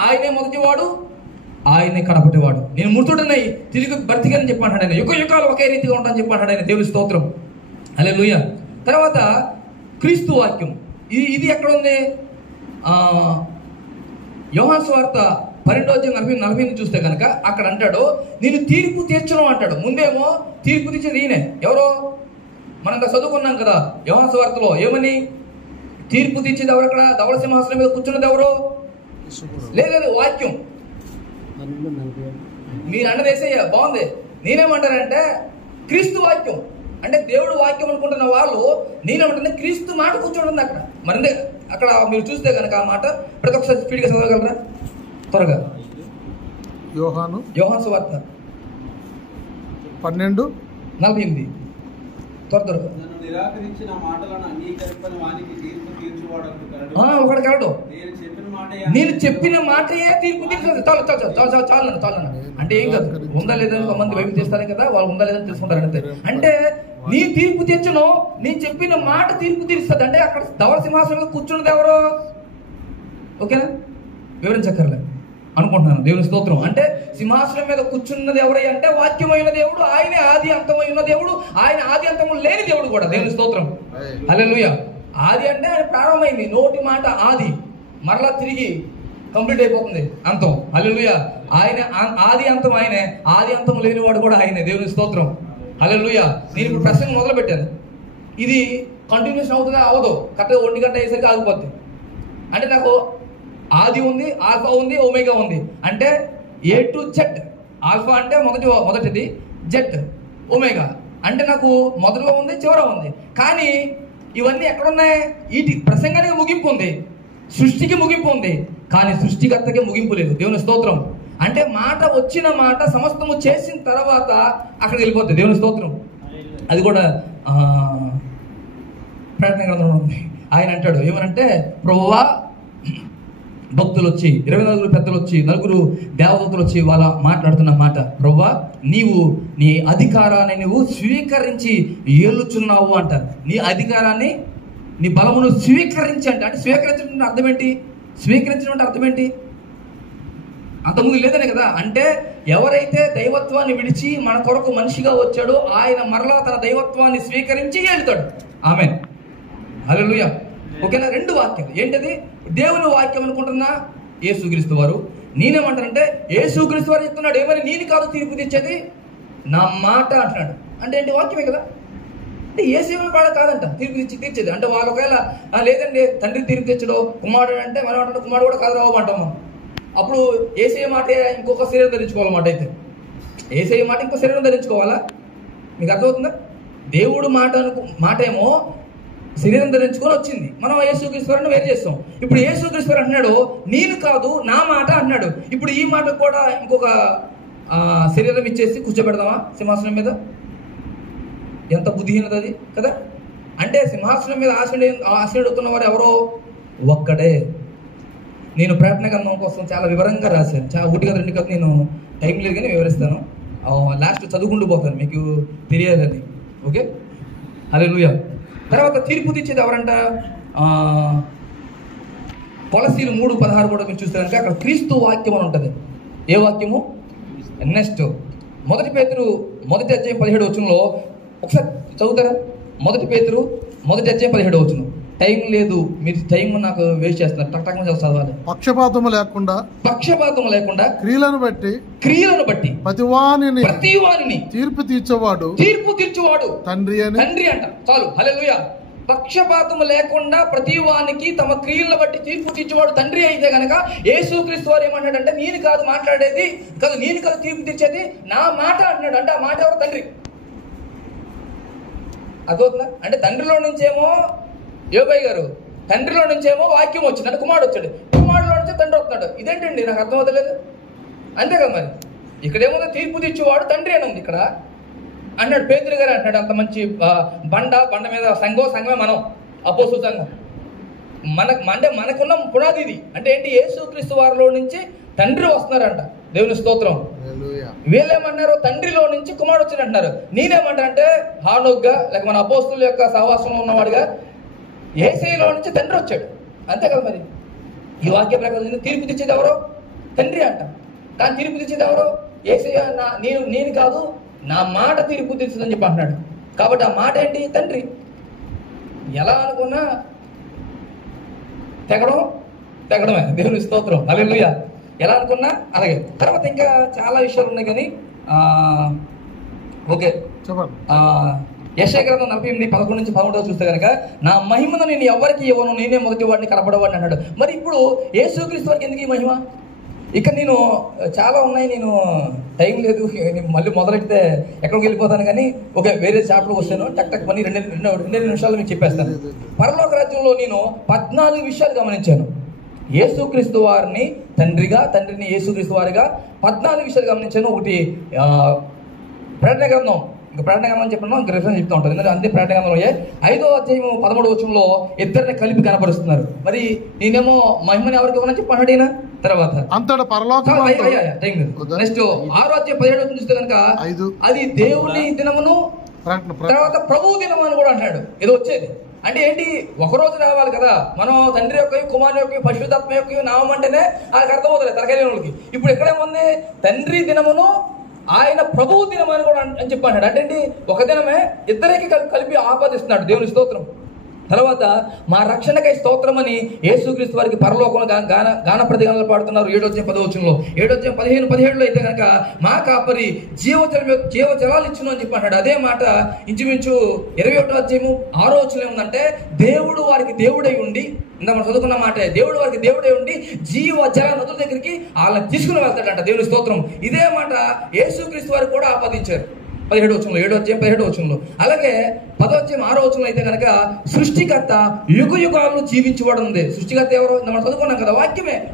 ఆయనే మొదటివాడు, ఆయనే కడపటివాడు. నేను మృతుడనై తిరిగి బ్రతికని చెప్పంటాడు ఆయన. యుగాలు ఒకే రీతిగా ఉంటానని చెప్పంటాడు ఆయన. దేవుని స్తోత్రం. హల్లెలూయా. తర్వాత క్రీస్తు వాక్యం. ఇది ఎక్కడ ఉంది? యోహాను సువార్త 12వ అధ్యాయం 40 చూస్తే కనుక అక్కడ అంటాడు, నేను తీర్పు తీర్చను అంటాడు. ముందేమో తీర్పు తీర్చేది ఈయనే. ఎవరో మనం చదువుకున్నాం కదా యోహాను సువార్తలో ఏమని? తీర్పు తీర్చేది ఎవరు? అక్కడ ధవళ సింహాసనం మీద కూర్చున్నది ఎవరు? లేదు, వాక్యం. మీరు అన్నది యేసయ్య బాగుంది. నేనేమంటానంటే క్రీస్తు వాక్యం. అంటే దేవుడు వాక్యం అనుకుంటున్న వాళ్ళు నేనేమంటే క్రీస్తు మాట కూర్చోండి అక్కడ. మరి అక్కడ మీరు చూస్తే కనుక ఆ మాట ప్రతి ఒక్కసారి స్పీడ్గా చదవగలరా త్వరగా? యోహాను సువార్త 12:48 త్వరగా. ఒకటి కలడు. నేను చెప్పిన మాటయే తీర్పు తీర్చదు. చాలు. అంటే ఏం కాదు, ఉందా లేదని కొంతమంది వైపు చేస్తారు కదా, వాళ్ళు ఉందా లేదని తెలుసుకుంటారు అంతే. అంటే నీ తీర్పు తీర్చును, నేను చెప్పిన మాట తీర్పు తీరుస్తుంది. అంటే అక్కడ ధవళ సింహాసనం మీద కూర్చున్నది ఎవరు? ఓకేనా? వివరించక్కర్లే అనుకుంటున్నాను. దేవుని స్తోత్రం. అంటే సింహాసనం మీద కూర్చున్నది ఎవరై అంటే వాక్యమైన దేవుడు. ఆయనే ఆది అంతమైన దేవుడు. ఆయన ఆది అంతము లేని దేవుడు కూడా. దేవుని స్తోత్రం. హల్లెలూయా. ఆది అంటే ఆయన ప్రారంభమైంది. నోటి మాట ఆది, మరలా తిరిగి కంప్లీట్ అయిపోతుంది అంతం. హల్లెలూయా. ఆయన ఆది అంతం ఆయనే, ఆది అంతం లేనివాడు కూడా ఆయనే. దేవుని స్తోత్రం. హల్లెలూయా. నేను ఇప్పుడు ప్రసంగం మొదలు పెట్టాను. ఇది కంటిన్యూషన్ అవుతుందా? అవ్వదు. కరెక్ట్గా 1 గంట అయ్యేసరికి ఆగిపోద్ది. అంటే నాకు ఆది ఉంది, ఆల్ఫా ఉంది, ఒమేగా ఉంది. అంటే A to Z. ఆల్ఫా అంటే మొదటిది, జెడ్ ఒమేగా అంటే నాకు మొదలుగా ఉంది, చివర ఉంది. కానీ ఇవన్నీ ఎక్కడున్నాయి? వీటి ప్రసంగానికి ముగింపు ఉంది, సృష్టికి ముగింపు ఉంది, కానీ సృష్టికర్తకి ముగింపు లేదు. దేవుని స్తోత్రం. అంటే మాట వచ్చిన మాట సమస్తము చేసిన తర్వాత అక్కడికి వెళ్ళిపోతుంది. దేవుని స్తోత్రం. అది కూడా ప్రకటన గ్రంథంలో ఉంది. ఆయన అంటాడు ఏమనంటే, ప్రభువా, భక్తులు వచ్చి 24 పెద్దలు వచ్చి 4 దేవదూతలు వచ్చి వాళ్ళ మాట్లాడుతున్న మాట, ప్రభువా, నీవు నీ అధికారాన్ని నువ్వు స్వీకరించి ఏలుచున్నావు అంటారు. నీ అధికారాన్ని, నీ బలమును స్వీకరించి అంటే స్వీకరించడం అర్థం ఏంటి? స్వీకరించడం అంటే అర్థం ఏంటి? అంతకుముందు లేదనే కదా. అంటే ఎవరైతే దైవత్వాన్ని విడిచి మన కొరకు మనిషిగా వచ్చాడో ఆయన మరలా తన దైవత్వాన్ని స్వీకరించి వెళ్తాడు. ఆమేన్, హల్లెలూయా. ఓకేనా? 2 వాక్యాలు. ఏంటది? దేవుని వాక్యం అనుకుంటున్నా యేసుక్రీస్తు వారు. నేనేమంటానంటే యేసుక్రీస్తు వారు చెప్తున్నాడు ఏమని, నేను కాదు తీర్పు తెచ్చేది, నా మాట అంటున్నాడు. అంటే ఏంటి? వాక్యమే కదా. అంటే యేసు కూడా కాదంట తీర్పు తీర్చేది. అంటే వాళ్ళు ఒకవేళ లేదండి తండ్రి తీర్పు తెచ్చడు, కుమారుడు అంటే మనం అంటే కుమారుడు కూడా కాదు రావు అంటాం మనం. అప్పుడు యేసయ్య మాట ఇంకొక శరీరం ధరించుకోవాలన్నమాట. అయితే యేసయ్య మాట ఇంకో శరీరం ధరించుకోవాలా? మీకు అర్థమవుతుందా? దేవుడు మాట ఏమో శరీరం ధరించుకొని వచ్చింది, మనం యేసుక్రీస్తుని వేరు చేస్తాం. ఇప్పుడు యేసుక్రీస్తు అంటున్నాడు నేను కాదు నా మాట అన్నాడు. ఇప్పుడు ఈ మాట కూడా ఇంకొక శరీరం ఇచ్చేసి కూర్చోబెడదామా సింహాసనం మీద? ఎంత బుద్ధిహీనత అది కదా. అంటే సింహాసనం మీద ఆశీనుడుతున్న వారు ఎవరో ఒక్కడే. నేను ప్రకటన గ్రంథం కోసం చాలా వివరంగా రాశాను. చాలా 1 కాదు 2 కాదు, నేను టైం లేదు కానీ వివరిస్తాను. లాస్ట్ చదువుకుంటూ పోతాను మీకు తెలియాలని. ఓకే, హల్లెలూయా. తర్వాత తీర్పు తెచ్చేది ఎవరంట? కొలసీలు 3:16 కూడా మీరు చూస్తే కనుక అక్కడ క్రీస్తు వాక్యం అని ఉంటుంది. ఏ వాక్యము? నెక్స్ట్ 1 పేతురు 1వ అధ్యాయం 17వ వచనంలో ఒకసారి చదువుతారా? 1 పేతురు 1వ అధ్యాయం 17వ వచనం. టైం లేదు, మీరు టైం నాకు వేస్ట్ చేస్తున్నారు. టక్ చదవాలి. పక్షపాతము లేకుండా క్రియలను బట్టి ప్రతివానిని తీర్పు తీర్చేవాడు తండ్రి అంట. చాలు, హల్లెలూయా. పక్షపాతము లేకుండా ప్రతివానికి తమ క్రియలను బట్టి తీర్పు తీర్చేవాడు తండ్రి అయితే గనక యేసుక్రీస్తు వారు ఏమన్నాడంటే నేను కాదు మాట్లాడేది, నేను కాదు తీర్పు తీర్చేది, నా మాట అన్నాడు. అంటే ఆ మాట ఎవరు? తండ్రి. అదవుతుందా? అంటే తండ్రిలో నుంచేమో యోబయ్య గారు, తండ్రిలో నుంచేమో వాక్యం వచ్చింది, అంటే కుమారుడు వచ్చాడు, కుమారులో నుంచి తండ్రి వస్తున్నాడు. ఇదేంటండి నాకు అర్థమవుతలేదు. అంతే కదా మరి. ఇక్కడేమో తీర్పు తెచ్చేవాడు తండ్రి అని ఉంది. ఇక్కడ అన్నాడు పేతురు గారు అంటున్నాడు, అంత మంచి బండ మీద సంఘమే మనం, అపోస్తలుల సంఘం మనకున్న పునాది ఇది. అంటే ఏంటి? యేసుక్రీస్తు వారిలో నుంచి తండ్రి వస్తున్నారంట. దేవుని స్తోత్రం. వీళ్ళేమన్నారు? తండ్రిలో నుంచి కుమారుడు వచ్చింది అంటున్నారు. నేనేమంటానంటే హానోక్గా లేక మన అపోస్తలుల యొక్క సహవాసంలో ఉన్నవాడుగా యేసయ్యలో నుంచి తండ్రి వచ్చాడు. అంతే కదా మరి. ఈ వాక్య ప్రకారం తీర్పు తెచ్చేది ఎవరో? తండ్రి అంట. కానీ తీర్పు తెచ్చేది ఎవరో? యేసయ్య. నేను కాదు, నా మాట తీర్పు తెచ్చుదని చెప్పి అంటున్నాడు. కాబట్టి ఆ మాట ఏంటి? తండ్రి. ఎలా అనుకున్నా తెగడమే. దేవుని స్తోత్రం, హల్లెలూయా. ఎలా అనుకున్నా అలాగే. తర్వాత ఇంకా చాలా విషయాలు ఉన్నాయి కానీ ఓకే చెప్పండి. యెషయా గ్రంథం 48:11-13 చూస్తే కనుక నా మహిమను నేను ఎవరికి ఇవ్వను, నేనే మొదటి వాడిని కనపడవాడిని అన్నాడు. మరి ఇప్పుడు యేసుక్రీస్తు వారికి ఎందుకు ఈ మహిమ? ఇక్కడ నేను చాలా ఉన్నాయి, నేను టైం లేదు, మళ్ళీ మొదలెడితే ఎక్కడికి వెళ్ళిపోతాను. కానీ ఓకే, వేరే చాప్టర్కి వస్తాను. టక్ పని 2 నిమిషాలు మీకు చెప్పేస్తాను. పరలోక రాజ్యంలో నేను 14 విషయాలు గమనించాను. యేసుక్రీస్తు వారిని తండ్రిగా, తండ్రిని యేసుక్రీస్తు వారిగా 14 విషయాలు గమనించాను. ఒకటి ప్రకటన గ్రంథం, ఇంకా ప్రకటన గ్రంథం చెప్పడం ఇంకా రిఫరెన్స్ చెప్తూ ఉంటుంది. ఎందుకంటే అంతే ప్రకటన గ్రంథంలో 5వ అధ్యాయం 13వ వచనంలో ఇద్దరిని కలిపి కనపరుస్తున్నారు. మరి నేనేమో మహిమని ఎవరికి ఇవ్వనని చెప్పి అన్నాడు ఈయన. తర్వాత అంతటా పరలోకం నెక్స్ట్ 6వ అధ్యాయం 17వ వచనం చూస్తే కనుక అది దేవుని దినమును తర్వాత ప్రభు దినము అని కూడా అంటాడు. ఏదో వచ్చేది అంటే ఏంటి? ఒకరోజు రావాలి కదా. మనం తండ్రి యొక్క, కుమారుని యొక్క, పరిశుద్ధాత్మ యొక్క నామం అంటేనే వాళ్ళకి అర్థమవుతుంది తరగతి. ఇప్పుడు ఎక్కడేముంది? తండ్రి దినమును ఆయన ప్రభువు దినం అని కూడా అని చెప్పి అంటాడు. అంటే ఏంటి? ఒక దినమే ఇద్దరికి కలిపి ఆపాదిస్తున్నాడు. దేవుని స్తోత్రం. తర్వాత మా రక్షణకై స్తోత్రమని యేసుక్రీస్తు వారికి పరలోకంలో గాన ప్రతిగానాలు పాడుతున్నారు. 7:10 7:15-17 అయితే కనుక మా కాపరి జీవజలాలు ఇచ్చును అని చెప్పి అంటాడు. అదే మాట ఇంచుమించు 21:6 ఏముందంటే దేవుడు వారికి దేవుడై ఉండి, ఇంత మనం చదువుకున్న మాట, దేవుడు వారికి దేవుడై ఉండి జీవజల నదుల దగ్గరికి వాళ్ళని తీసుకుని వెళ్తాడంట. దేవుని స్తోత్రం. ఇదే మాట యేసుక్రీస్తు వారికి కూడా ఆపాదించారు 17:17. అలాగే 10:6 అయితే కనుక సృష్టికర్త యుగ యుగాలను జీవించేవాడు ఉంది. సృష్టికర్త ఎవరో మనం చదువుకున్నాం కదా,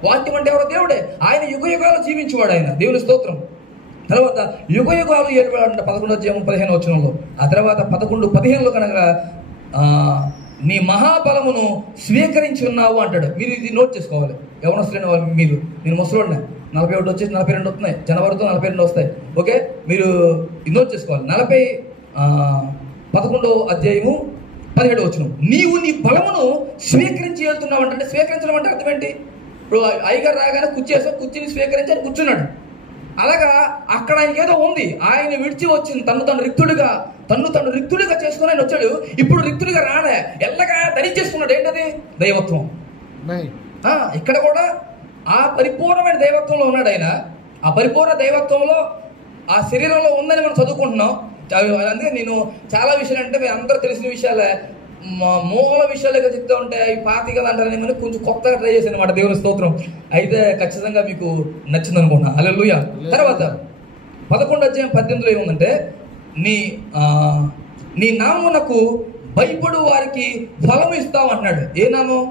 వాక్యం అంటే ఎవరో దేవుడే. ఆయన యుగ యుగాలు జీవించేవాడు ఆయన. దేవుని స్తోత్రం. తర్వాత యుగ యుగాలు ఏర్పడాలంట 11:15. ఆ తర్వాత 11:15 కనుక నీ మహాబలమును స్వీకరించి ఉన్నావు అంటాడు. మీరు ఇది నోట్ చేసుకోవాలి. యవనస్తులైన వాళ్ళు మీరు, నేను ముసలోడినా, 41 వచ్చేసి 42 వస్తున్నాయి, జనవరితో 42 వస్తాయి. ఓకే, మీరు ఇది నోట్ చేసుకోవాలి. 11:17 నీవు నీ బలమును స్వీకరించి వెళ్తున్నావు అంటే స్వీకరించడం అంటే అర్థం ఏంటి? ఇప్పుడు అయ్యగారు రాగానే కుర్చీని స్వీకరించి అని కూర్చున్నాడు. అలాగా అక్కడ ఆయనకి ఏదో ఉంది. ఆయన విడిచి వచ్చింది తను రిక్తుడిగా చేసుకుని ఆయన వచ్చాడు. ఇప్పుడు రిక్తుడిగా రాలే, ఎల్లగా ధరించేసుకున్నాడు. ఏంటది? దైవత్వం. ఇక్కడ కూడా ఆ పరిపూర్ణమైన దైవత్వంలో ఉన్నాడు ఆయన. ఆ పరిపూర్ణ దైవత్వంలో ఆ శరీరంలో ఉందని మనం చదువుకుంటున్నాం. అందుకే నేను చాలా విషయాలు అంటే మీ అందరూ తెలిసిన విషయాలే, మూల విషయాలుగా చెప్తూ ఉంటే అవి పాతిగా అంటారని మనం కొంచెం కొత్తగా ట్రై చేశాను అన్నమాట. దేవుని స్తోత్రం. అయితే ఖచ్చితంగా మీకు నచ్చింది అనుకున్నా. హల్లెలూయా. తర్వాత 11:18 ఏముందంటే నీ నామమునకు భయపడు వారికి ఫలం ఇస్తావు అంటున్నాడు. ఏ నామం?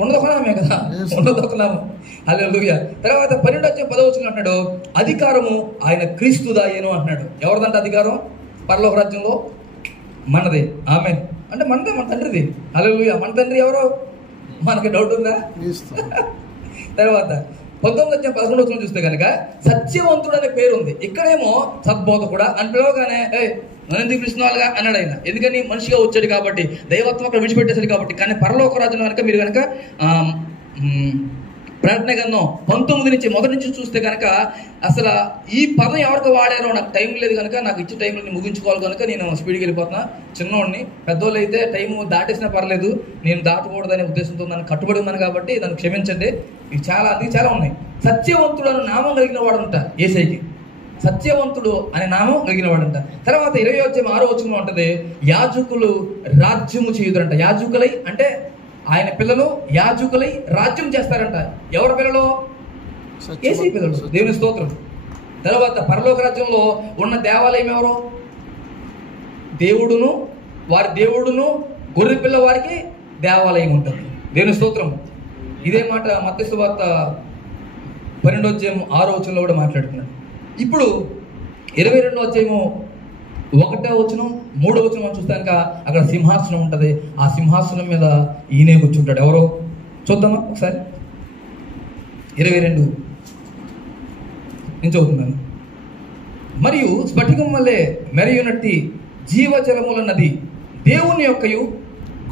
ఉన్నదొక నామే కదా, ఉన్నదొక నామం. హల్లెలూయా. తర్వాత 12:10 అంటున్నాడు అధికారము ఆయన క్రీస్తుదాయేను అంటున్నాడు. ఎవరిదంటే అధికారం? పరలోక రాజ్యంలో మనదే. ఆమేన్. అంటే మనదే, మన తండ్రిది. హల్లెలూయా. మన తండ్రి ఎవరో మనకి డౌట్ ఉందా? తర్వాత 19:11 చూస్తే కనుక సత్యవంతుడు అనే పేరు ఉంది. ఇక్కడేమో సద్బోధకుడా అని పిలవగానే ఎందుకు పిలుస్తున్నావుగా అన్నాడు ఆయన. ఎందుకని? మనిషిగా వచ్చాడు కాబట్టి, దైవత్వం అక్కడ విడిచిపెట్టేశాడు కాబట్టి. కానీ పరలోక రాజ్యం కనుక మీరు కనుక ప్రకటన గ్రంథం 19 మొదటి నుంచి చూస్తే కనుక అసలు ఈ పదం ఎవరికి వాడారో నాకు టైం లేదు కనుక, నాకు ఇచ్చే టైంలో నేను ముగించుకోవాలి కనుక నేను స్పీడ్కి వెళ్ళిపోతున్నా. చిన్నోడిని, పెద్దోళ్ళు అయితే టైం దాటేసినా పర్లేదు, నేను దాటకూడదనే ఉద్దేశంతో నన్ను కట్టుబడి ఉన్నాను కాబట్టి నన్ను క్షమించండి. ఇవి చాలా ఉన్నాయి. సత్యవంతుడు అనే నామం కలిగిన వాడు అంట యేసయ్యకి. సత్యవంతుడు అనే నామం కలిగిన వాడంట. తర్వాత 20:6 ఉంటుంది యాజకులు రాజ్యము చేయుదురంట. యాజకులై అంటే ఆయన పిల్లలు యాజకులై రాజ్యం చేస్తారంట. ఎవరి పిల్లలు? యేసయ్య పిల్లలు. దేవుని స్తోత్రం. తర్వాత పరలోక రాజ్యంలో ఉన్న దేవాలయం ఎవరు? వారి దేవుడును గొర్రె పిల్ల వారికి దేవాలయం ఉంటుంది. దేవుని స్తోత్రం. ఇదే మాట మత్తయి సువార్త 12:6 కూడా మాట్లాడుతున్నాడు. ఇప్పుడు 22:1-3 చూస్తాక అక్కడ సింహాసనం ఉంటుంది. ఆ సింహాసనం మీద ఈయనే కూర్చుంటాడు. ఎవరో చూద్దామా ఒకసారి? 22 నేను చదువుతున్నాను. మరియు స్ఫటికం వల్లే మెరయునట్టి జీవజలముల నది దేవుని యొక్కయు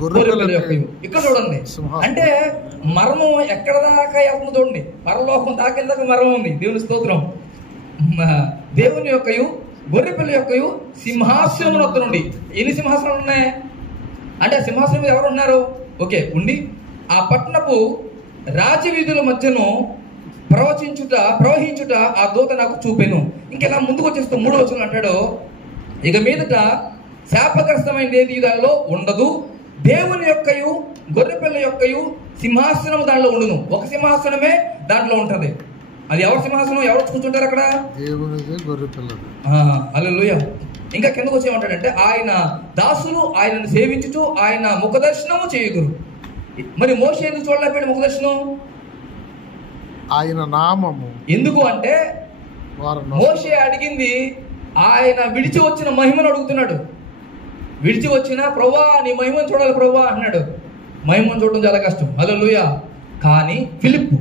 గొర్రెపిల్ల యొక్కయు. ఇక్కడ చూడండి, అంటే మర్మం ఎక్కడ దాకా వెళ్తుంది చూడండి. పరలోకం దాకా మర్మం ఉంది. దేవుని స్తోత్రం. దేవుని యొక్కయు గొర్రెపిల్ల యొక్కయు సింహాసనం వద్ద నుండి. ఎన్ని సింహాసనాలు ఉన్నాయి అంటే ఆ సింహాసనం మీద ఎవరు ఉన్నారు? ఓకే, ఉండి ఆ పట్టణపు రాజవీధుల మధ్యను ప్రవహించుట ఆ దూత నాకు చూపెను. ఇంకెలా ముందుకు వచ్చేస్తూ 3 అంటాడు, ఇక మీదట శాపగ్రస్తమైనది ఏది దానిలో ఉండదు. దేవుని యొక్కయు గొర్రెపిల్ల యొక్కయు సింహాసనం దానిలో ఉండును. ఒక సింహాసనమే దాంట్లో ఉంటది. అది ఎవరి సింహాసనం? ఎవరు కూర్చుంటారు అక్కడ? హల్లెలూయా. ఇంకా కిందకు వచ్చేమంటాడంటే ఆయన దాసులు ఆయనను సేవించుతూ ఆయన ముఖదర్శనము చేయుదురు. మరి మోషే ఎందుకు చూడలేకపోయాడు ముఖదర్శనం? ఆయన నామము. ఎందుకు అంటే మోషే అడిగింది ఆయన విడిచి వచ్చిన మహిమను అడుగుతున్నాడు. విడిచి వచ్చిన ప్రభువా నీ మహిమను చూడాలి ప్రభువా అన్నాడు. మహిమను చూడడం చాలా కష్టం. హల్లెలూయా. కానీ ఫిలిప్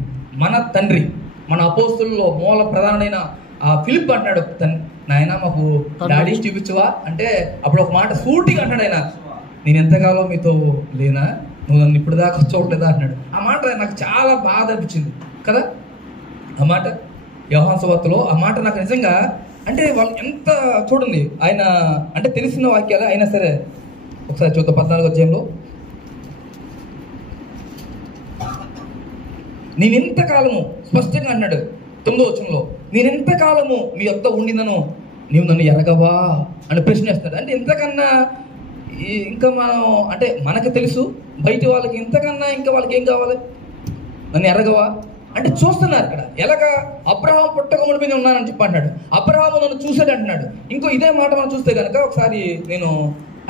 మన తండ్రి, మన అపోస్తుల్లో మూల ప్రధానమైన ఆ ఫిలిప్ అంటాడు, నాయన మాకు డాడీ చూపించవా అంటే అప్పుడు ఒక మాట సూటిగా అంటాడు ఆయన, నేను ఎంతకాలం మీతో లేనా, నువ్వు నన్ను ఇప్పుడు దాకా చూడలేదా అన్నాడు. ఆ మాట నాకు చాలా బాధ అనిపించింది కదా. ఆ మాట యోహాను సువార్తలో ఆ మాట నాకు నిజంగా అంటే వాళ్ళు ఎంత చూడండి, ఆయన అంటే తెలిసిన వాక్యాలు అయినా సరే ఒకసారి చూద్దాం. 14వ అధ్యాయంలో నేను ఎంతకాలము, స్పష్టంగా అన్నాడు 9వ వచనంలో, నేను ఎంతకాలము మీ యొద్ద ఉండినను నీవు నన్ను ఎరగవా అని ప్రశ్న వేస్తాడు. అంటే ఇంతకన్నా ఇంకా మనం, అంటే మనకు తెలుసు, బయట వాళ్ళకి ఇంతకన్నా ఇంకా వాళ్ళకి ఏం కావాలి? నన్ను ఎరగవా అంటే చూస్తున్నారు ఇక్కడ. ఎలాగా? అబ్రహాం పుట్టక మునిపి ఉన్నానని చెప్పి అంటున్నాడు. అబ్రహాము నన్ను చూశాడు అంటున్నాడు. ఇంకో ఇదే మాట మనం చూస్తే కనుక, ఒకసారి నేను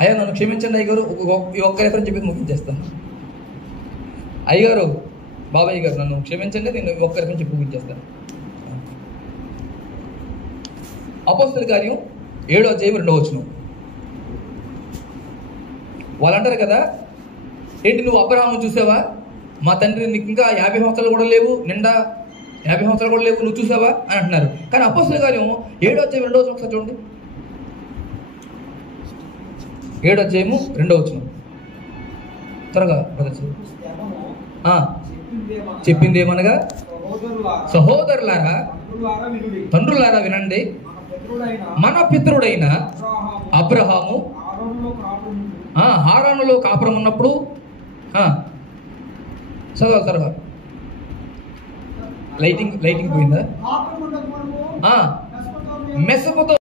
అయ్యా నన్ను క్షమించండి అయ్యగారు, ఒక్క రిఫరెన్స్ చెప్పి ముగించేస్తాను. అయ్యగారు, బాబాయ్ గారు నన్ను క్షమించండి, నేను ఒక్క రిఫరెన్స్ చెప్పి ముగించేస్తాను. అపోస్తలుల కార్యం 7వ అధ్యాయం 2వ వచనం. వాళ్ళు అంటారు కదా, ఏంటి నువ్వు అబ్రహాము చూసావా? మా తండ్రి నీకు ఇంకా 50 సంవత్సరాలు కూడా లేవు, నిండా 50 సంవత్సరాలు కూడా లేవు, నువ్వు చూసావా అని అంటున్నారు. కానీ అపోస్తలుల కార్యం 7వ అధ్యాయం 2వ వచనం ఒకసారి చూడండి. 7వ అధ్యాయము 2వ వచనం త్వరగా చెప్పింది ఏమనగా, సహోదరులారా తండ్రులారా వినండి, మన పితరుడైన అబ్రహాము హారానులో కాపురం ఉన్నప్పుడు చదవాలి తర్వాత. లైటింగ్ పోయిందా? మెసొపొతామియా